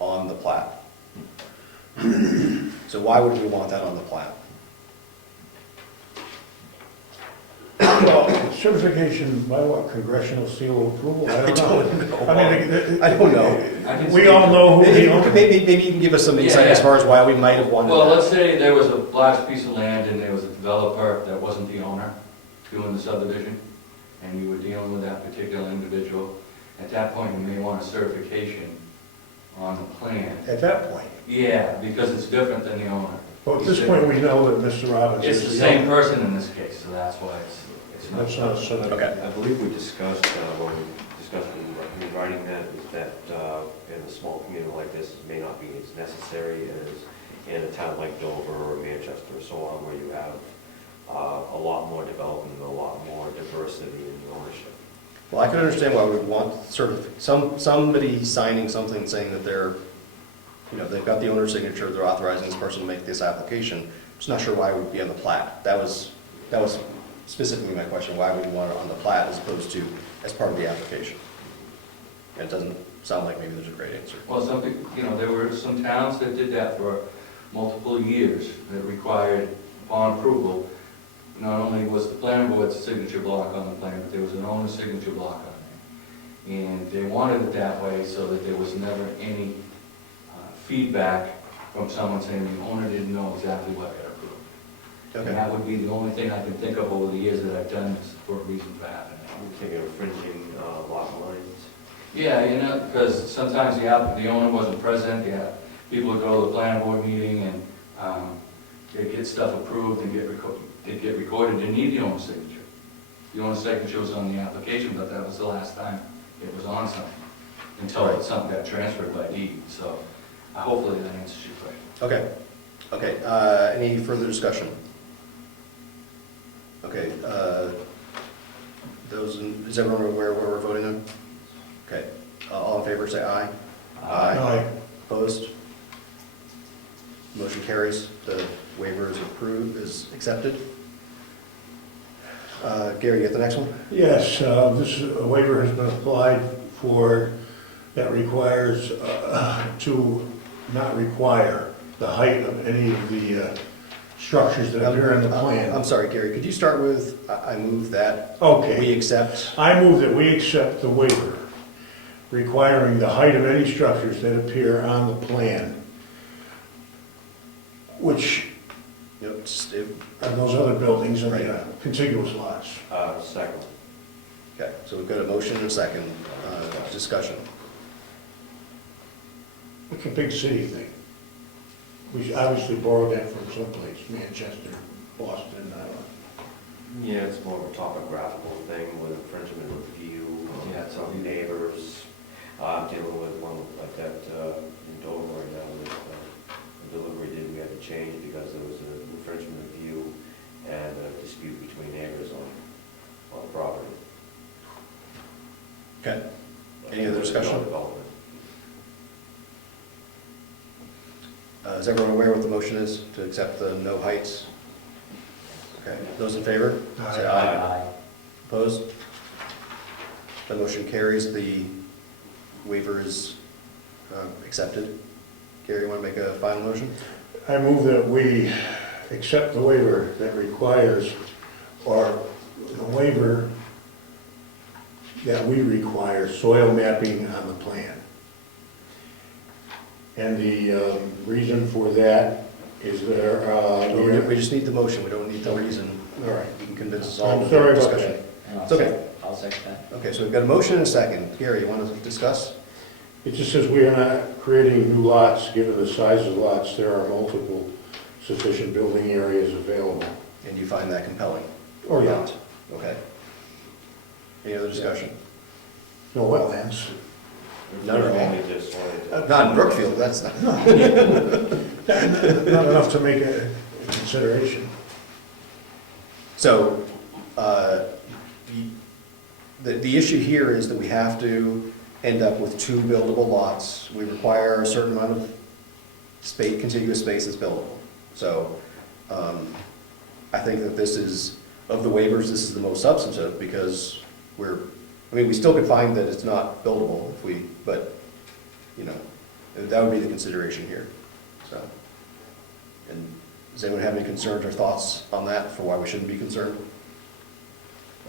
on the plat. So why would we want that on the plat? Well, certification by what, congressional seal of approval? I don't know. I don't know. We all know who the owner. Maybe you can give us some insight as far as why we might have wanted Well, that. let's say there was a large piece of land and there was a developer that wasn't the owner doing the subdivision, and you were dealing with that particular individual. At that point, you may want a certification on the plan. At that point. Yeah, because it's different than the owner. Well, at this point, we know that Mr. Robbins It's is the the same owner. person in this case, so that's why it's not. That's not a subject. Okay. I believe we discussed, when we discussed rewriting that, is that in a small community like this, it may not be as necessary as in a town like Dover or Manchester or so on, where you have a lot more development and a lot more diversity in the ownership. Well, I can understand why we would want somebody signing something saying that they're, they've got the owner's signature, they're authorizing this person to make this application. Just not sure why it would be on the plat. That was specifically my question, why we want it on the plat as opposed to as part of the application. And it doesn't sound like maybe there's a great answer. Well, there were some towns that did that for multiple years, that required, upon approval, not only was the planning board's signature block on the plan, but there was an owner's signature block on there. And they wanted it that way so that there was never any feedback from someone saying the owner didn't know exactly what got approved. Okay. And that would be the only thing I can think of over the years that I've done for a reason for having it. I'm thinking of infringing lot lines. Yeah, because sometimes the owner wasn't present, people would go to the planning board meeting and they'd get stuff approved and they'd get recorded, they need the owner's signature. The owner's signature was on the application, but that was the last time it was on something, until something got transferred by deed, so hopefully that answers your question. Okay. Any further discussion? Okay, is everyone aware where we're voting on? Okay, all in favor, say aye. Aye. Opposed? Motion carries. The waiver is approved, is accepted. Gary, you get the next one? Yes, this waiver has been applied for, that requires to not require the height of any of the structures that appear in the plan. I'm sorry, Gary, could you start with, I move that Okay. we accept. I move that we accept the waiver requiring the height of any structures that appear on the plan, which are those other buildings and the contiguous lots. Second. Okay, so we've got a motion and a second. Discussion. It's a big city thing. We obviously borrowed that from someplace, Manchester, Boston, I don't know. Yeah, it's more of a topographical thing with infringement of view. Yeah, some neighbors, dealing with one like that in Dover right now with the delivery did, we had to change because there was an infringement of view and a dispute between neighbors on the property. Okay. Any other discussion? Development. Is everyone aware what the motion is to accept the no heights? Okay, those in favor? Say aye. Opposed? The motion carries. The waiver is accepted. Gary, you want to make a final motion? I move that we accept the waiver that requires, or the waiver that we require soil mapping on the plan. And the reason for that is We just need the motion. We don't need the reason. All right. You can convince us all. I'm sorry about Discussion. that. And It's okay. I'll second that. Okay, so we've got a motion and a second. Gary, you want to discuss? It just says we are not creating new lots, given the size of the lots, there are multiple sufficient building areas available. and you find that compelling? Or Or not. not? Okay. Any other discussion? No wetlands. None at all. Mainly just wanted to- Not in Brookfield, that's not. Not enough to make a consideration. So, the issue here is that we have to end up with 2 buildable lots. We require a certain amount of space, contiguous space that's buildable. So, I think that this is, of the waivers, this is the most substantive, because we still could find that it's not buildable if we, but, you know, that would be the consideration here, so. And does anyone have any concerns or thoughts on that for why we shouldn't be concerned?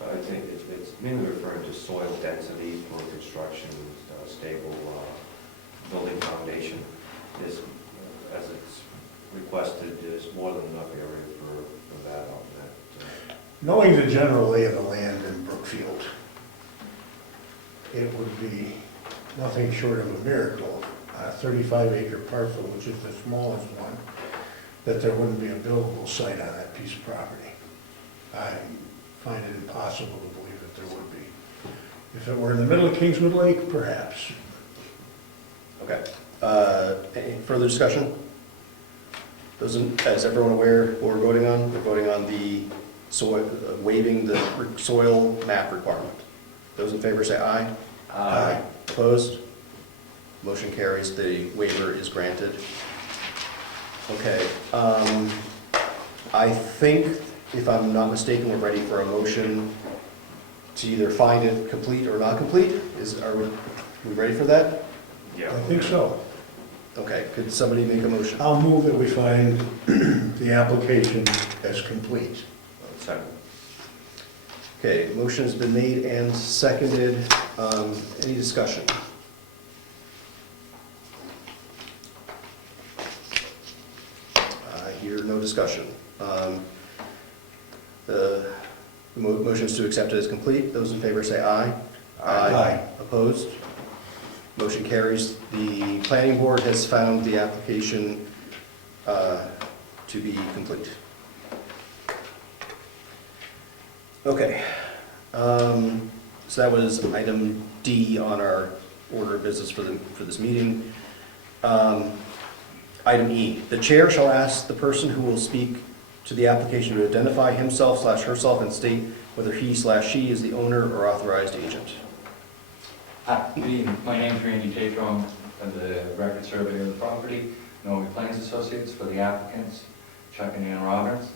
I think it's mainly referring to soil density for construction, stable building foundation. Is, as it's requested, is more than enough area for that on that. Knowing the general lay of the land in Brookfield, it would be nothing short of a miracle, a 35-acre parcel, which is the smallest one, that there wouldn't be a buildable site on that piece of property. I find it impossible to believe that there would be. If it were in the middle of Kingswood Lake, perhaps. Okay. Any further discussion? Is everyone aware what we're voting on? We're voting on the soil, waiving the soil map requirement. Those in favor say aye. Aye. Opposed? Motion carries, the waiver is granted. Okay, I think, if I'm not mistaken, we're ready for a motion to either find it complete or not complete. Are we ready for that? Yeah. I think so. Okay, could somebody make a motion? I'll move that we find the application as complete. Second. Okay, motion has been made and seconded. Any discussion? I hear no discussion. The motion is to accept it as complete. Those in favor say aye. Aye. Opposed? Motion carries. The planning board has found the application to be complete. Okay. So that was item D on our order of business for this meeting. Item E, the chair shall ask the person who will speak to the application to identify himself/herself and state whether he/she is the owner or authorized agent. Hi, good evening. My name is Randy Tatro. I'm the record surveyor of the property. Norway Plains Associates for the applicants, Chuck and Ann Robbins.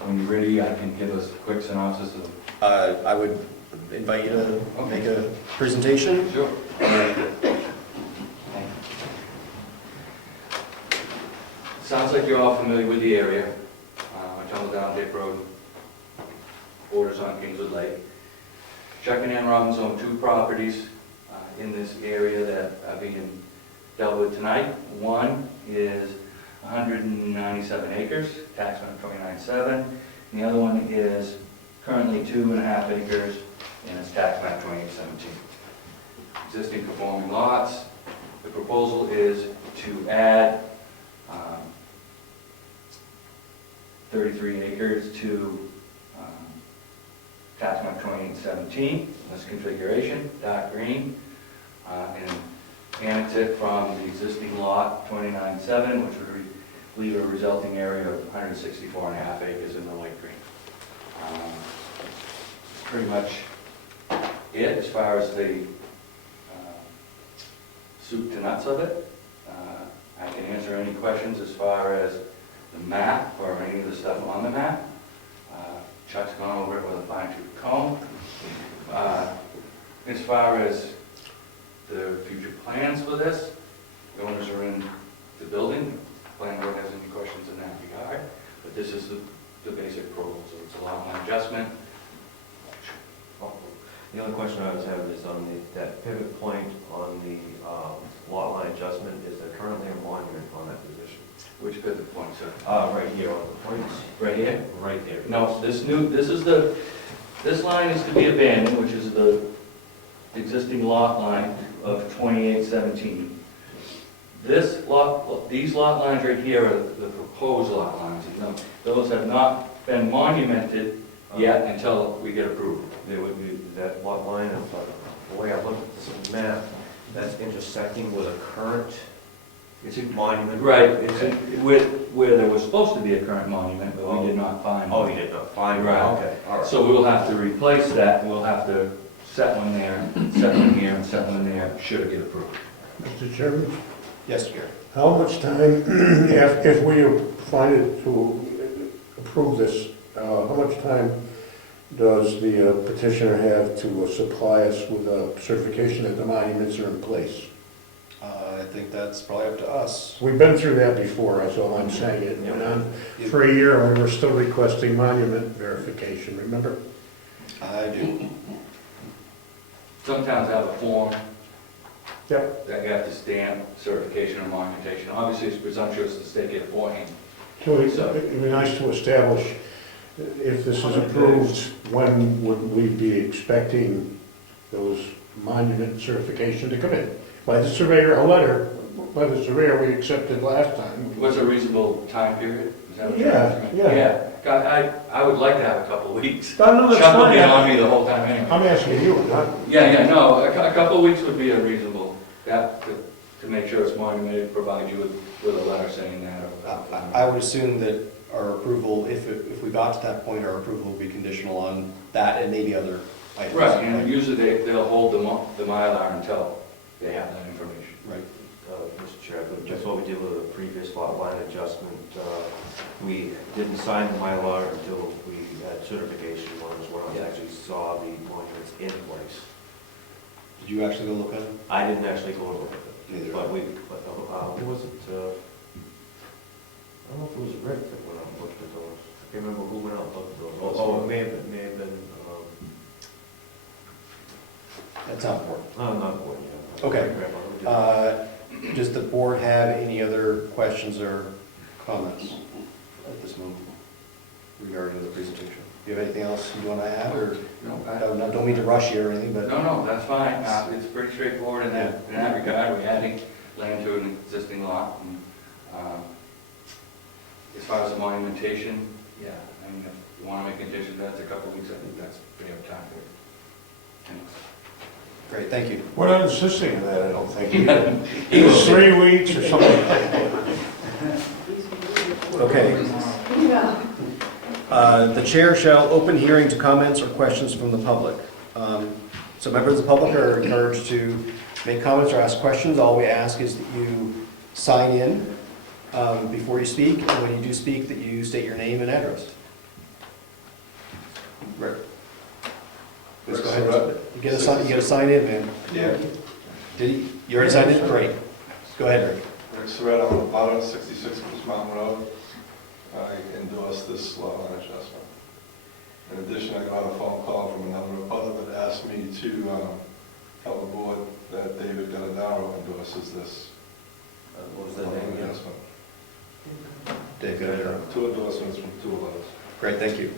When you're ready, I can give us a quick synopsis of... I would invite you to make a presentation. Sure. Sounds like you're all familiar with the area. I tumbled down Dick Road, borders on Kingswood Lake. Chuck and Ann Robbins own 2 properties in this area that are being dealt with tonight. One is 197 acres, tax map 29.7, and the other one is currently 2.5 acres, and it's tax map 28.17. Existing conforming lots. The proposal is to add 33 acres to tax map 2817, this configuration, dark green, and annex it from the existing lot 29.7, which would leave a resulting area of 164.5 acres in the light green. Pretty much it as far as the soup to nuts of it. I can answer any questions as far as the map or any of the stuff on the map. Chuck's gone over it with a fine-tooth comb. As far as the future plans for this, the owners are in the building. The planning board has any questions in that regard, but this is the basic proposal. It's a lot line adjustment. The only question I was having is on that pivot point on the lot line adjustment. Is there currently a monument on that position? Which pivot point, sir? Right here on the points. Right here? Right there. No, this line is to be abandoned, which is the existing lot line of 2817. This lot, these lot lines right here are the proposed lot lines. And those have not been monumented yet until we get approval. There would be that lot line of, the way I look at this map, that's intersecting with a current monument. Right, it's where there was supposed to be a current monument, but we did not find Oh, one. you did not find it? Right. Okay, all right. So we'll have to replace that, and we'll have to set one there, set one here, and set one there, should it get approved. Mr. Chairman, Yes, Gary. how much time, if we find it to approve this, how much time does the petitioner have to supply us with a certification that the monuments are in place? I think that's probably up to us. We've been through that before, that's all I'm saying. It went on for a year, and we were still requesting monument verification, remember? I do. Some towns have a form Yep. that you have to stamp certification or monumentation. Obviously, it's presumptuous to state it beforehand. So it'd be nice to establish, if this is approved, when would we be expecting those monument certification to come in? By the surveyor, a letter by the surveyor we accepted last time. What's a reasonable time period? Is that what you're Yeah, asking? yeah. God, I would like to have a couple of weeks. No, that's Chuck will fine. be on me the whole time anyway. I'm asking you, not, Yeah, no, a couple of weeks would be a reasonable, to make sure it's monumented, provide you with a letter saying that. I would assume that our approval, if we got to that point, our approval would be conditional on that and maybe other items. Right, and usually they'll hold the Mylar until they have that information. Right. Mr. Chair, but just what we did with the previous lot line adjustment, we didn't sign the Mylar until we had certification as well, and actually saw the monuments in place. Did you actually go look at it? I didn't actually go and look at it, Neither. but who was it? I don't know if it was Rick that went out and looked at those. I can't remember who went out and looked at those. Oh, it may have been, That's not important. not one, yeah. Okay. Grandpa, who did it? Does the board have any other questions or comments at this moment regarding the presentation? Do you have anything else you want to add, or? No, I don't mean to rush you or anything, but. No, that's fine. It's pretty straightforward in that regard. We're adding land to an existing lot. And, as far as the monumentation, yeah, I mean, if you want to make conditions, that's a couple of weeks, I think that's pretty up time for it. Great, thank you. we're not insisting on that, I don't think. It was 3 weeks or something. Okay. Yeah. The chair shall open hearing to comments or questions from the public. So members of the public are encouraged to make comments or ask questions. All we ask is that you sign in before you speak, and when you do speak, that you state your name and address. Rick. Let's go ahead. You gotta sign in, man. Yeah. Did you? You already signed in? Great. Go ahead, Rick. Rick Surrette, I'm on Butter, 66 Moose Mountain Road. I endorse this lot line adjustment. In addition, I got a phone call from another abutter that asked me to tell the board that David Gallinaro endorses this. What was that lot line name again? adjustment. Dave, go ahead. 2 endorsements from 2 of us. Great, thank you.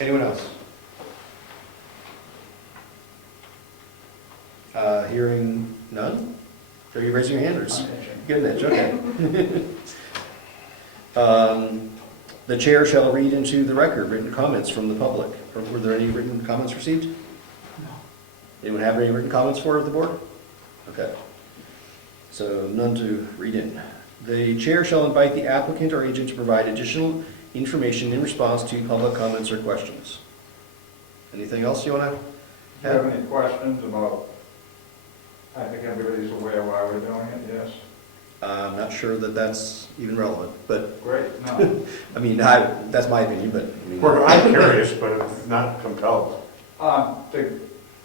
Anyone else? Hearing none? Are you raising your hand or just getting it? Okay. The chair shall read into the record written comments from the public. Were there any written comments received? No. Anyone have any written comments for the board? Okay. So none to read in. The chair shall invite the applicant or agent to provide additional information in response to public comments or questions. Anything else you want to Do you have any questions about, I think everybody's aware why we're doing it, yes? I'm not sure that that's even relevant, but, Great, no. I mean, that's my opinion, but, I mean. I'm curious, but not compelled. The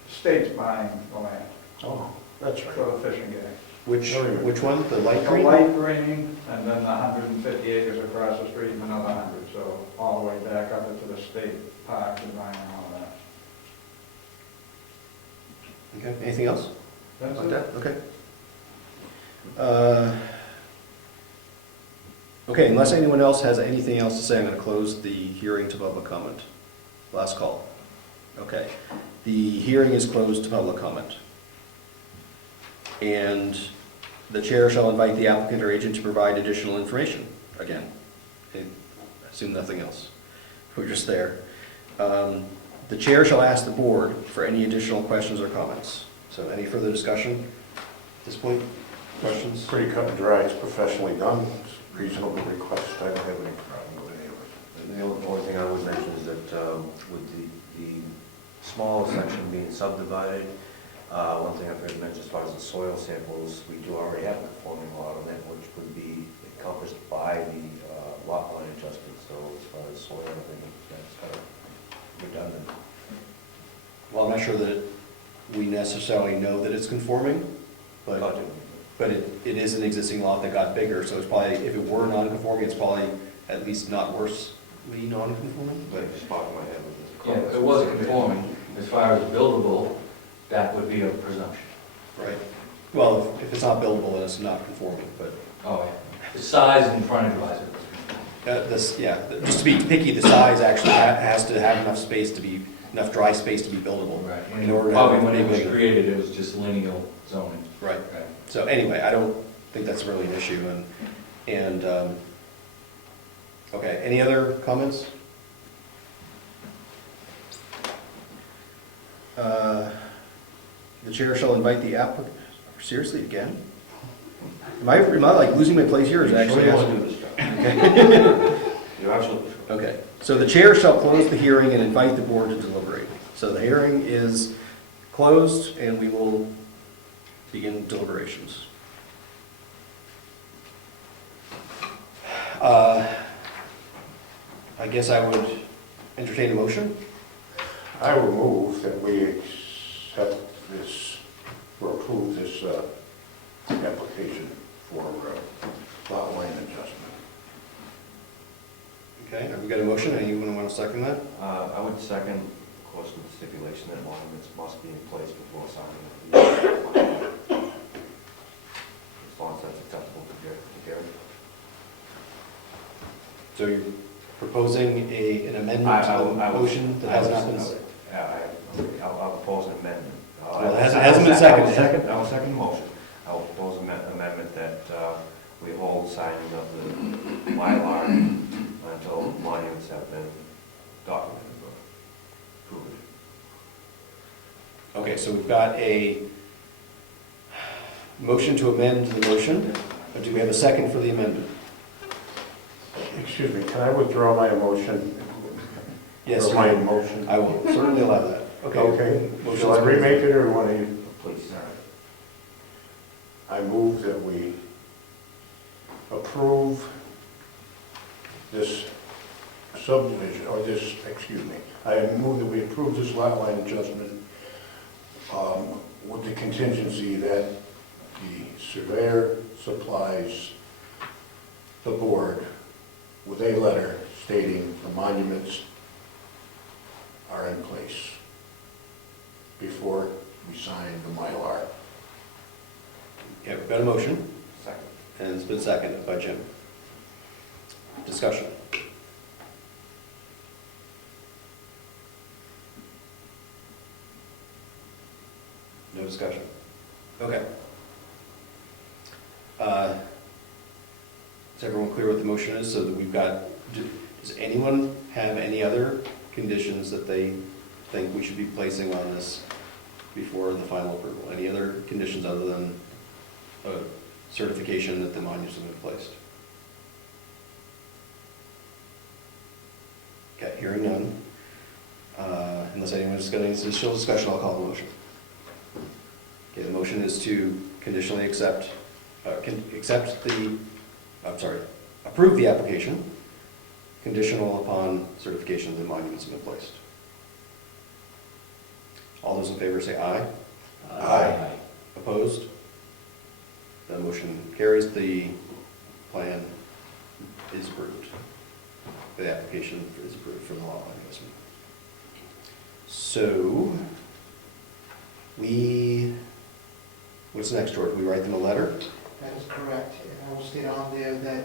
state's buying the land Oh, that's right. for the fishing game. Which one? The light The green? light green, and then the 150 acres across the street, and another 100, so all the way back up into the state park and buying all that. Okay, anything else? That's Like it. that? Okay. Okay, unless anyone else has anything else to say, I'm going to close the hearing to public comment. Last call. Okay. The hearing is closed to public comment. And The chair shall invite the applicant or agent to provide additional information. Again, I assume nothing else. We're just there. The chair shall ask the board for any additional questions or comments. So any further discussion at this point? Questions? Pretty cut and dry, it's professionally done, it's reasonable request, I don't have any problem with any of it. The only thing I would mention is that with the smaller section being subdivided, one thing I forgot to mention as far as the soil samples, we do already have a conforming lot on it, which would be encompassed by the lot line adjustment. So as far as soil, I think that's kind of redundant. Well, I'm not sure that we necessarily know that it's conforming, but it is an existing lot that got bigger, so it's probably, if it were non-conforming, it's probably at least not worsely non-conforming. Like the spot in my head with this. Yeah, if it was conforming, as far as buildable, that would be a presumption. Right. Well, if it's not buildable, then it's not conforming, but, Oh, yeah. The size and frontage-wise, it was conforming. just to be picky, the size actually has to have enough space to be, enough dry space to be buildable. Right. In order to have Probably when it was bigger. created, it was just lineal zoning. Right. Right. So anyway, I don't think that's really an issue, okay, any other comments? The chair shall invite the applicant, seriously, again? Am I like losing my place here, or is it actually? You want to do this job? You're absolutely sure. Okay, so the chair shall close the hearing and invite the board to deliberate. So the hearing is closed, and we will begin deliberations. I guess I would entertain a motion. I would move that we accept this, or approve this application for lot line adjustment. Okay, have we got a motion? Anyone want to second that? I would second, of course, with the stipulation that monuments must be in place before signing of the plan. As long as that's acceptable to Gary. So you're proposing an amendment to the motion that has not been seconded? I'll propose an amendment. Well, it hasn't been seconded. I will second the motion. I will propose an amendment that we hold signing of the Mylar until monuments have been documented or approved. Okay, so we've got a motion to amend the motion. Do we have a second for the amendment? Excuse me, can I withdraw my motion? Yes, Or my motion? I will certainly allow that. Okay, Motion's shall I been- remake it, or one of you? Please. I move that we approve this subdivision, or this, excuse me, I move that we approve this lot line adjustment with the contingency that the surveyor supplies the board with a letter stating the monuments are in place before we sign the Mylar. Yeah, we've got a motion, Second. and it's been seconded by Jim. Discussion. No discussion. Okay. Is everyone clear what the motion is? So that we've got, does anyone have any other conditions that they think we should be placing on this before the final approval? Any other conditions other than certification that the monuments have been placed? Okay, hearing none. Unless anyone's got any additional discussion, I'll call the motion. Okay, the motion is to conditionally approve the application, conditional upon certification that the monuments have been placed. All those in favor say aye. Aye. Opposed? The motion carries. The plan is approved. The application is approved for the lot line adjustment. So, what's next, George? We write them a letter? That is correct, and I will state on there that,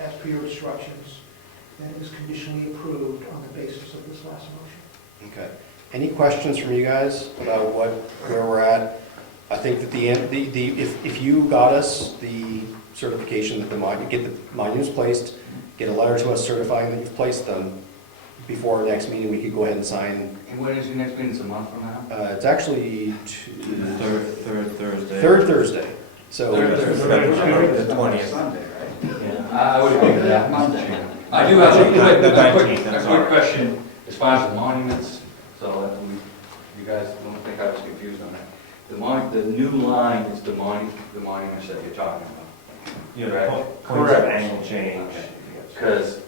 as per your instructions, that it was conditionally approved on the basis of this last motion. Okay. Any questions from you guys about where we're at? I think that if you got us the certification that get the monuments placed, get a letter to us certifying that you've placed them, before our next meeting, we could go ahead and sign. And when is your next meeting? It's a month from now? It's actually Third Thursday. third Thursday, so. Third Thursday. The 20th. Sunday, right? Yeah, I would agree with that, Mr. Chairman. I do have a quick question as far as the monuments, so that you guys don't think I was confused on that. The new line is the monuments that you're talking about. Points of angle change. Because,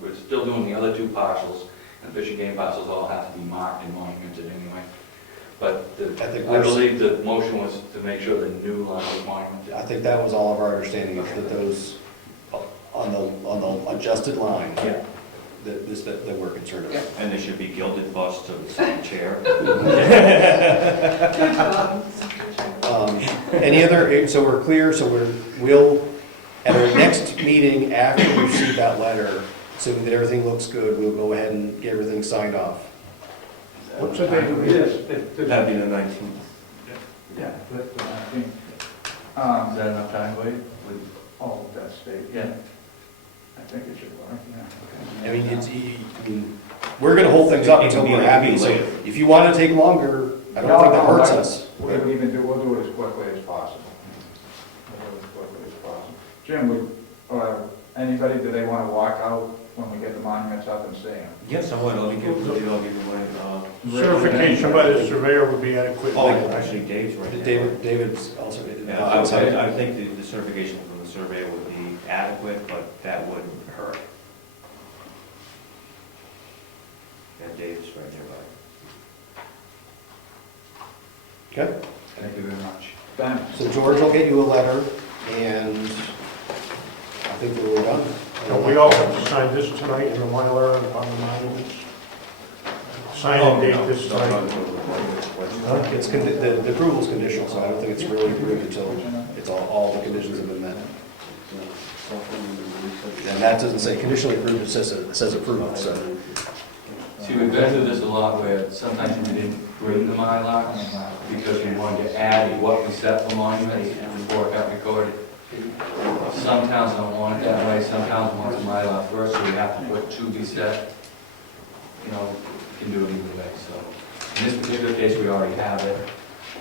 we're still doing the other two parcels, and fish and game parcels all have to be marked and monumented anyway. But I believe the motion was to make sure the new line was monumented. I think that was all of our understanding, is that those, on the adjusted line, Yeah. that we're concerned about. And there should be gilded busts of the chair. Any other, so we're clear, so we'll, at our next meeting, after we receive that letter, assuming that everything looks good, we'll go ahead and get everything signed off. What's the date of It this? is. That'd be the 19th. Yeah, that's the 19th. Is that enough time, Wade? Oh, that state. Yeah. I think it should work, yeah. I mean, we're gonna hold things up until we're happy, so if you wanna take longer, I don't think that hurts us. We'll do it as quickly as possible. We'll do it as quickly as possible. Jim, anybody, do they want to walk out when we get the monuments up and see them? Yes, I would. I'll give you my, Certification by the surveyor would be adequate. actually Dave's right there. David's also. Yeah, I think the certification from the surveyor would be adequate, but that wouldn't hurt. And Dave's right nearby. Okay, Thank you very much. Thanks. so George will get you a letter, and I think that we're done. Don't we all have to sign this tonight in the Mylar on the monuments? Sign and date this tonight. The approval's conditional, so I don't think it's really approved until all the conditions have been met. And that doesn't say conditionally approved, it says approved, so. See, we've been through this a lot where sometimes we didn't bring the Mylar because we wanted to add what we set for monuments before it got recorded. Some towns don't want it that way, some towns want the Mylar first, so we have to put to be set. You can do it either way, so. In this particular case, we already have it,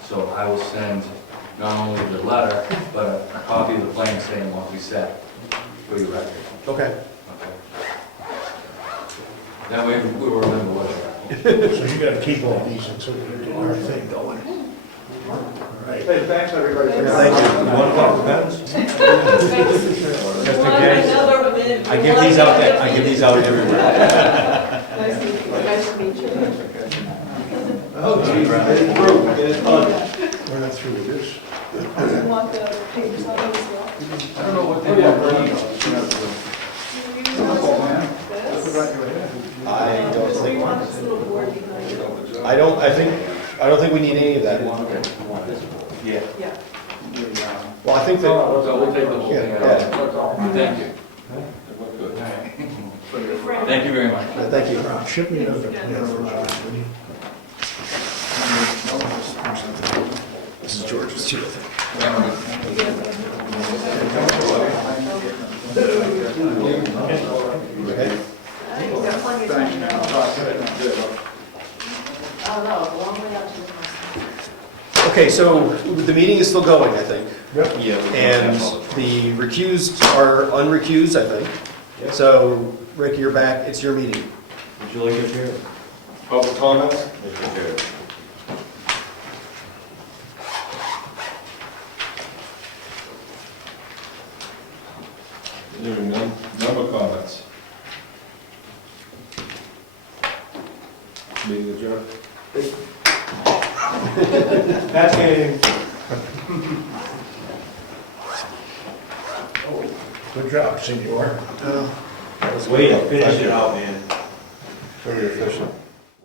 so I will send not only the letter, but a copy of the plan saying what we set for your record. Okay. Okay. That way we will remember what it is. So you gotta keep all these until we get our thing going. All right. Hey, thanks, everybody. Thank you. One o'clock for Ben's? I give these out everywhere. Nice to meet you. Oh, geez. We're not through with this. You want the papers on this as well? I don't know what they I don't So you think, want this little board behind you? I don't think we need any of that. Yeah. Yeah. Well, I think that, So we'll take the whole thing out. Thank you. Good. All right. Thank you very much. thank you. Ship me another plan for that, will you? This is George's too. Okay. You've got plenty of time now. Oh, no, a long way out to the house. Okay, so the meeting is still going, I think. Yeah. And the recused are unrecused, I think. So, Rick, you're back, it's your meeting. Would you like to share? Public comments? Mr. Chair. Hearing none, number comments. Meeting adjourned. That's it. Good job, senor. Wait, finish it out, man. Very efficient.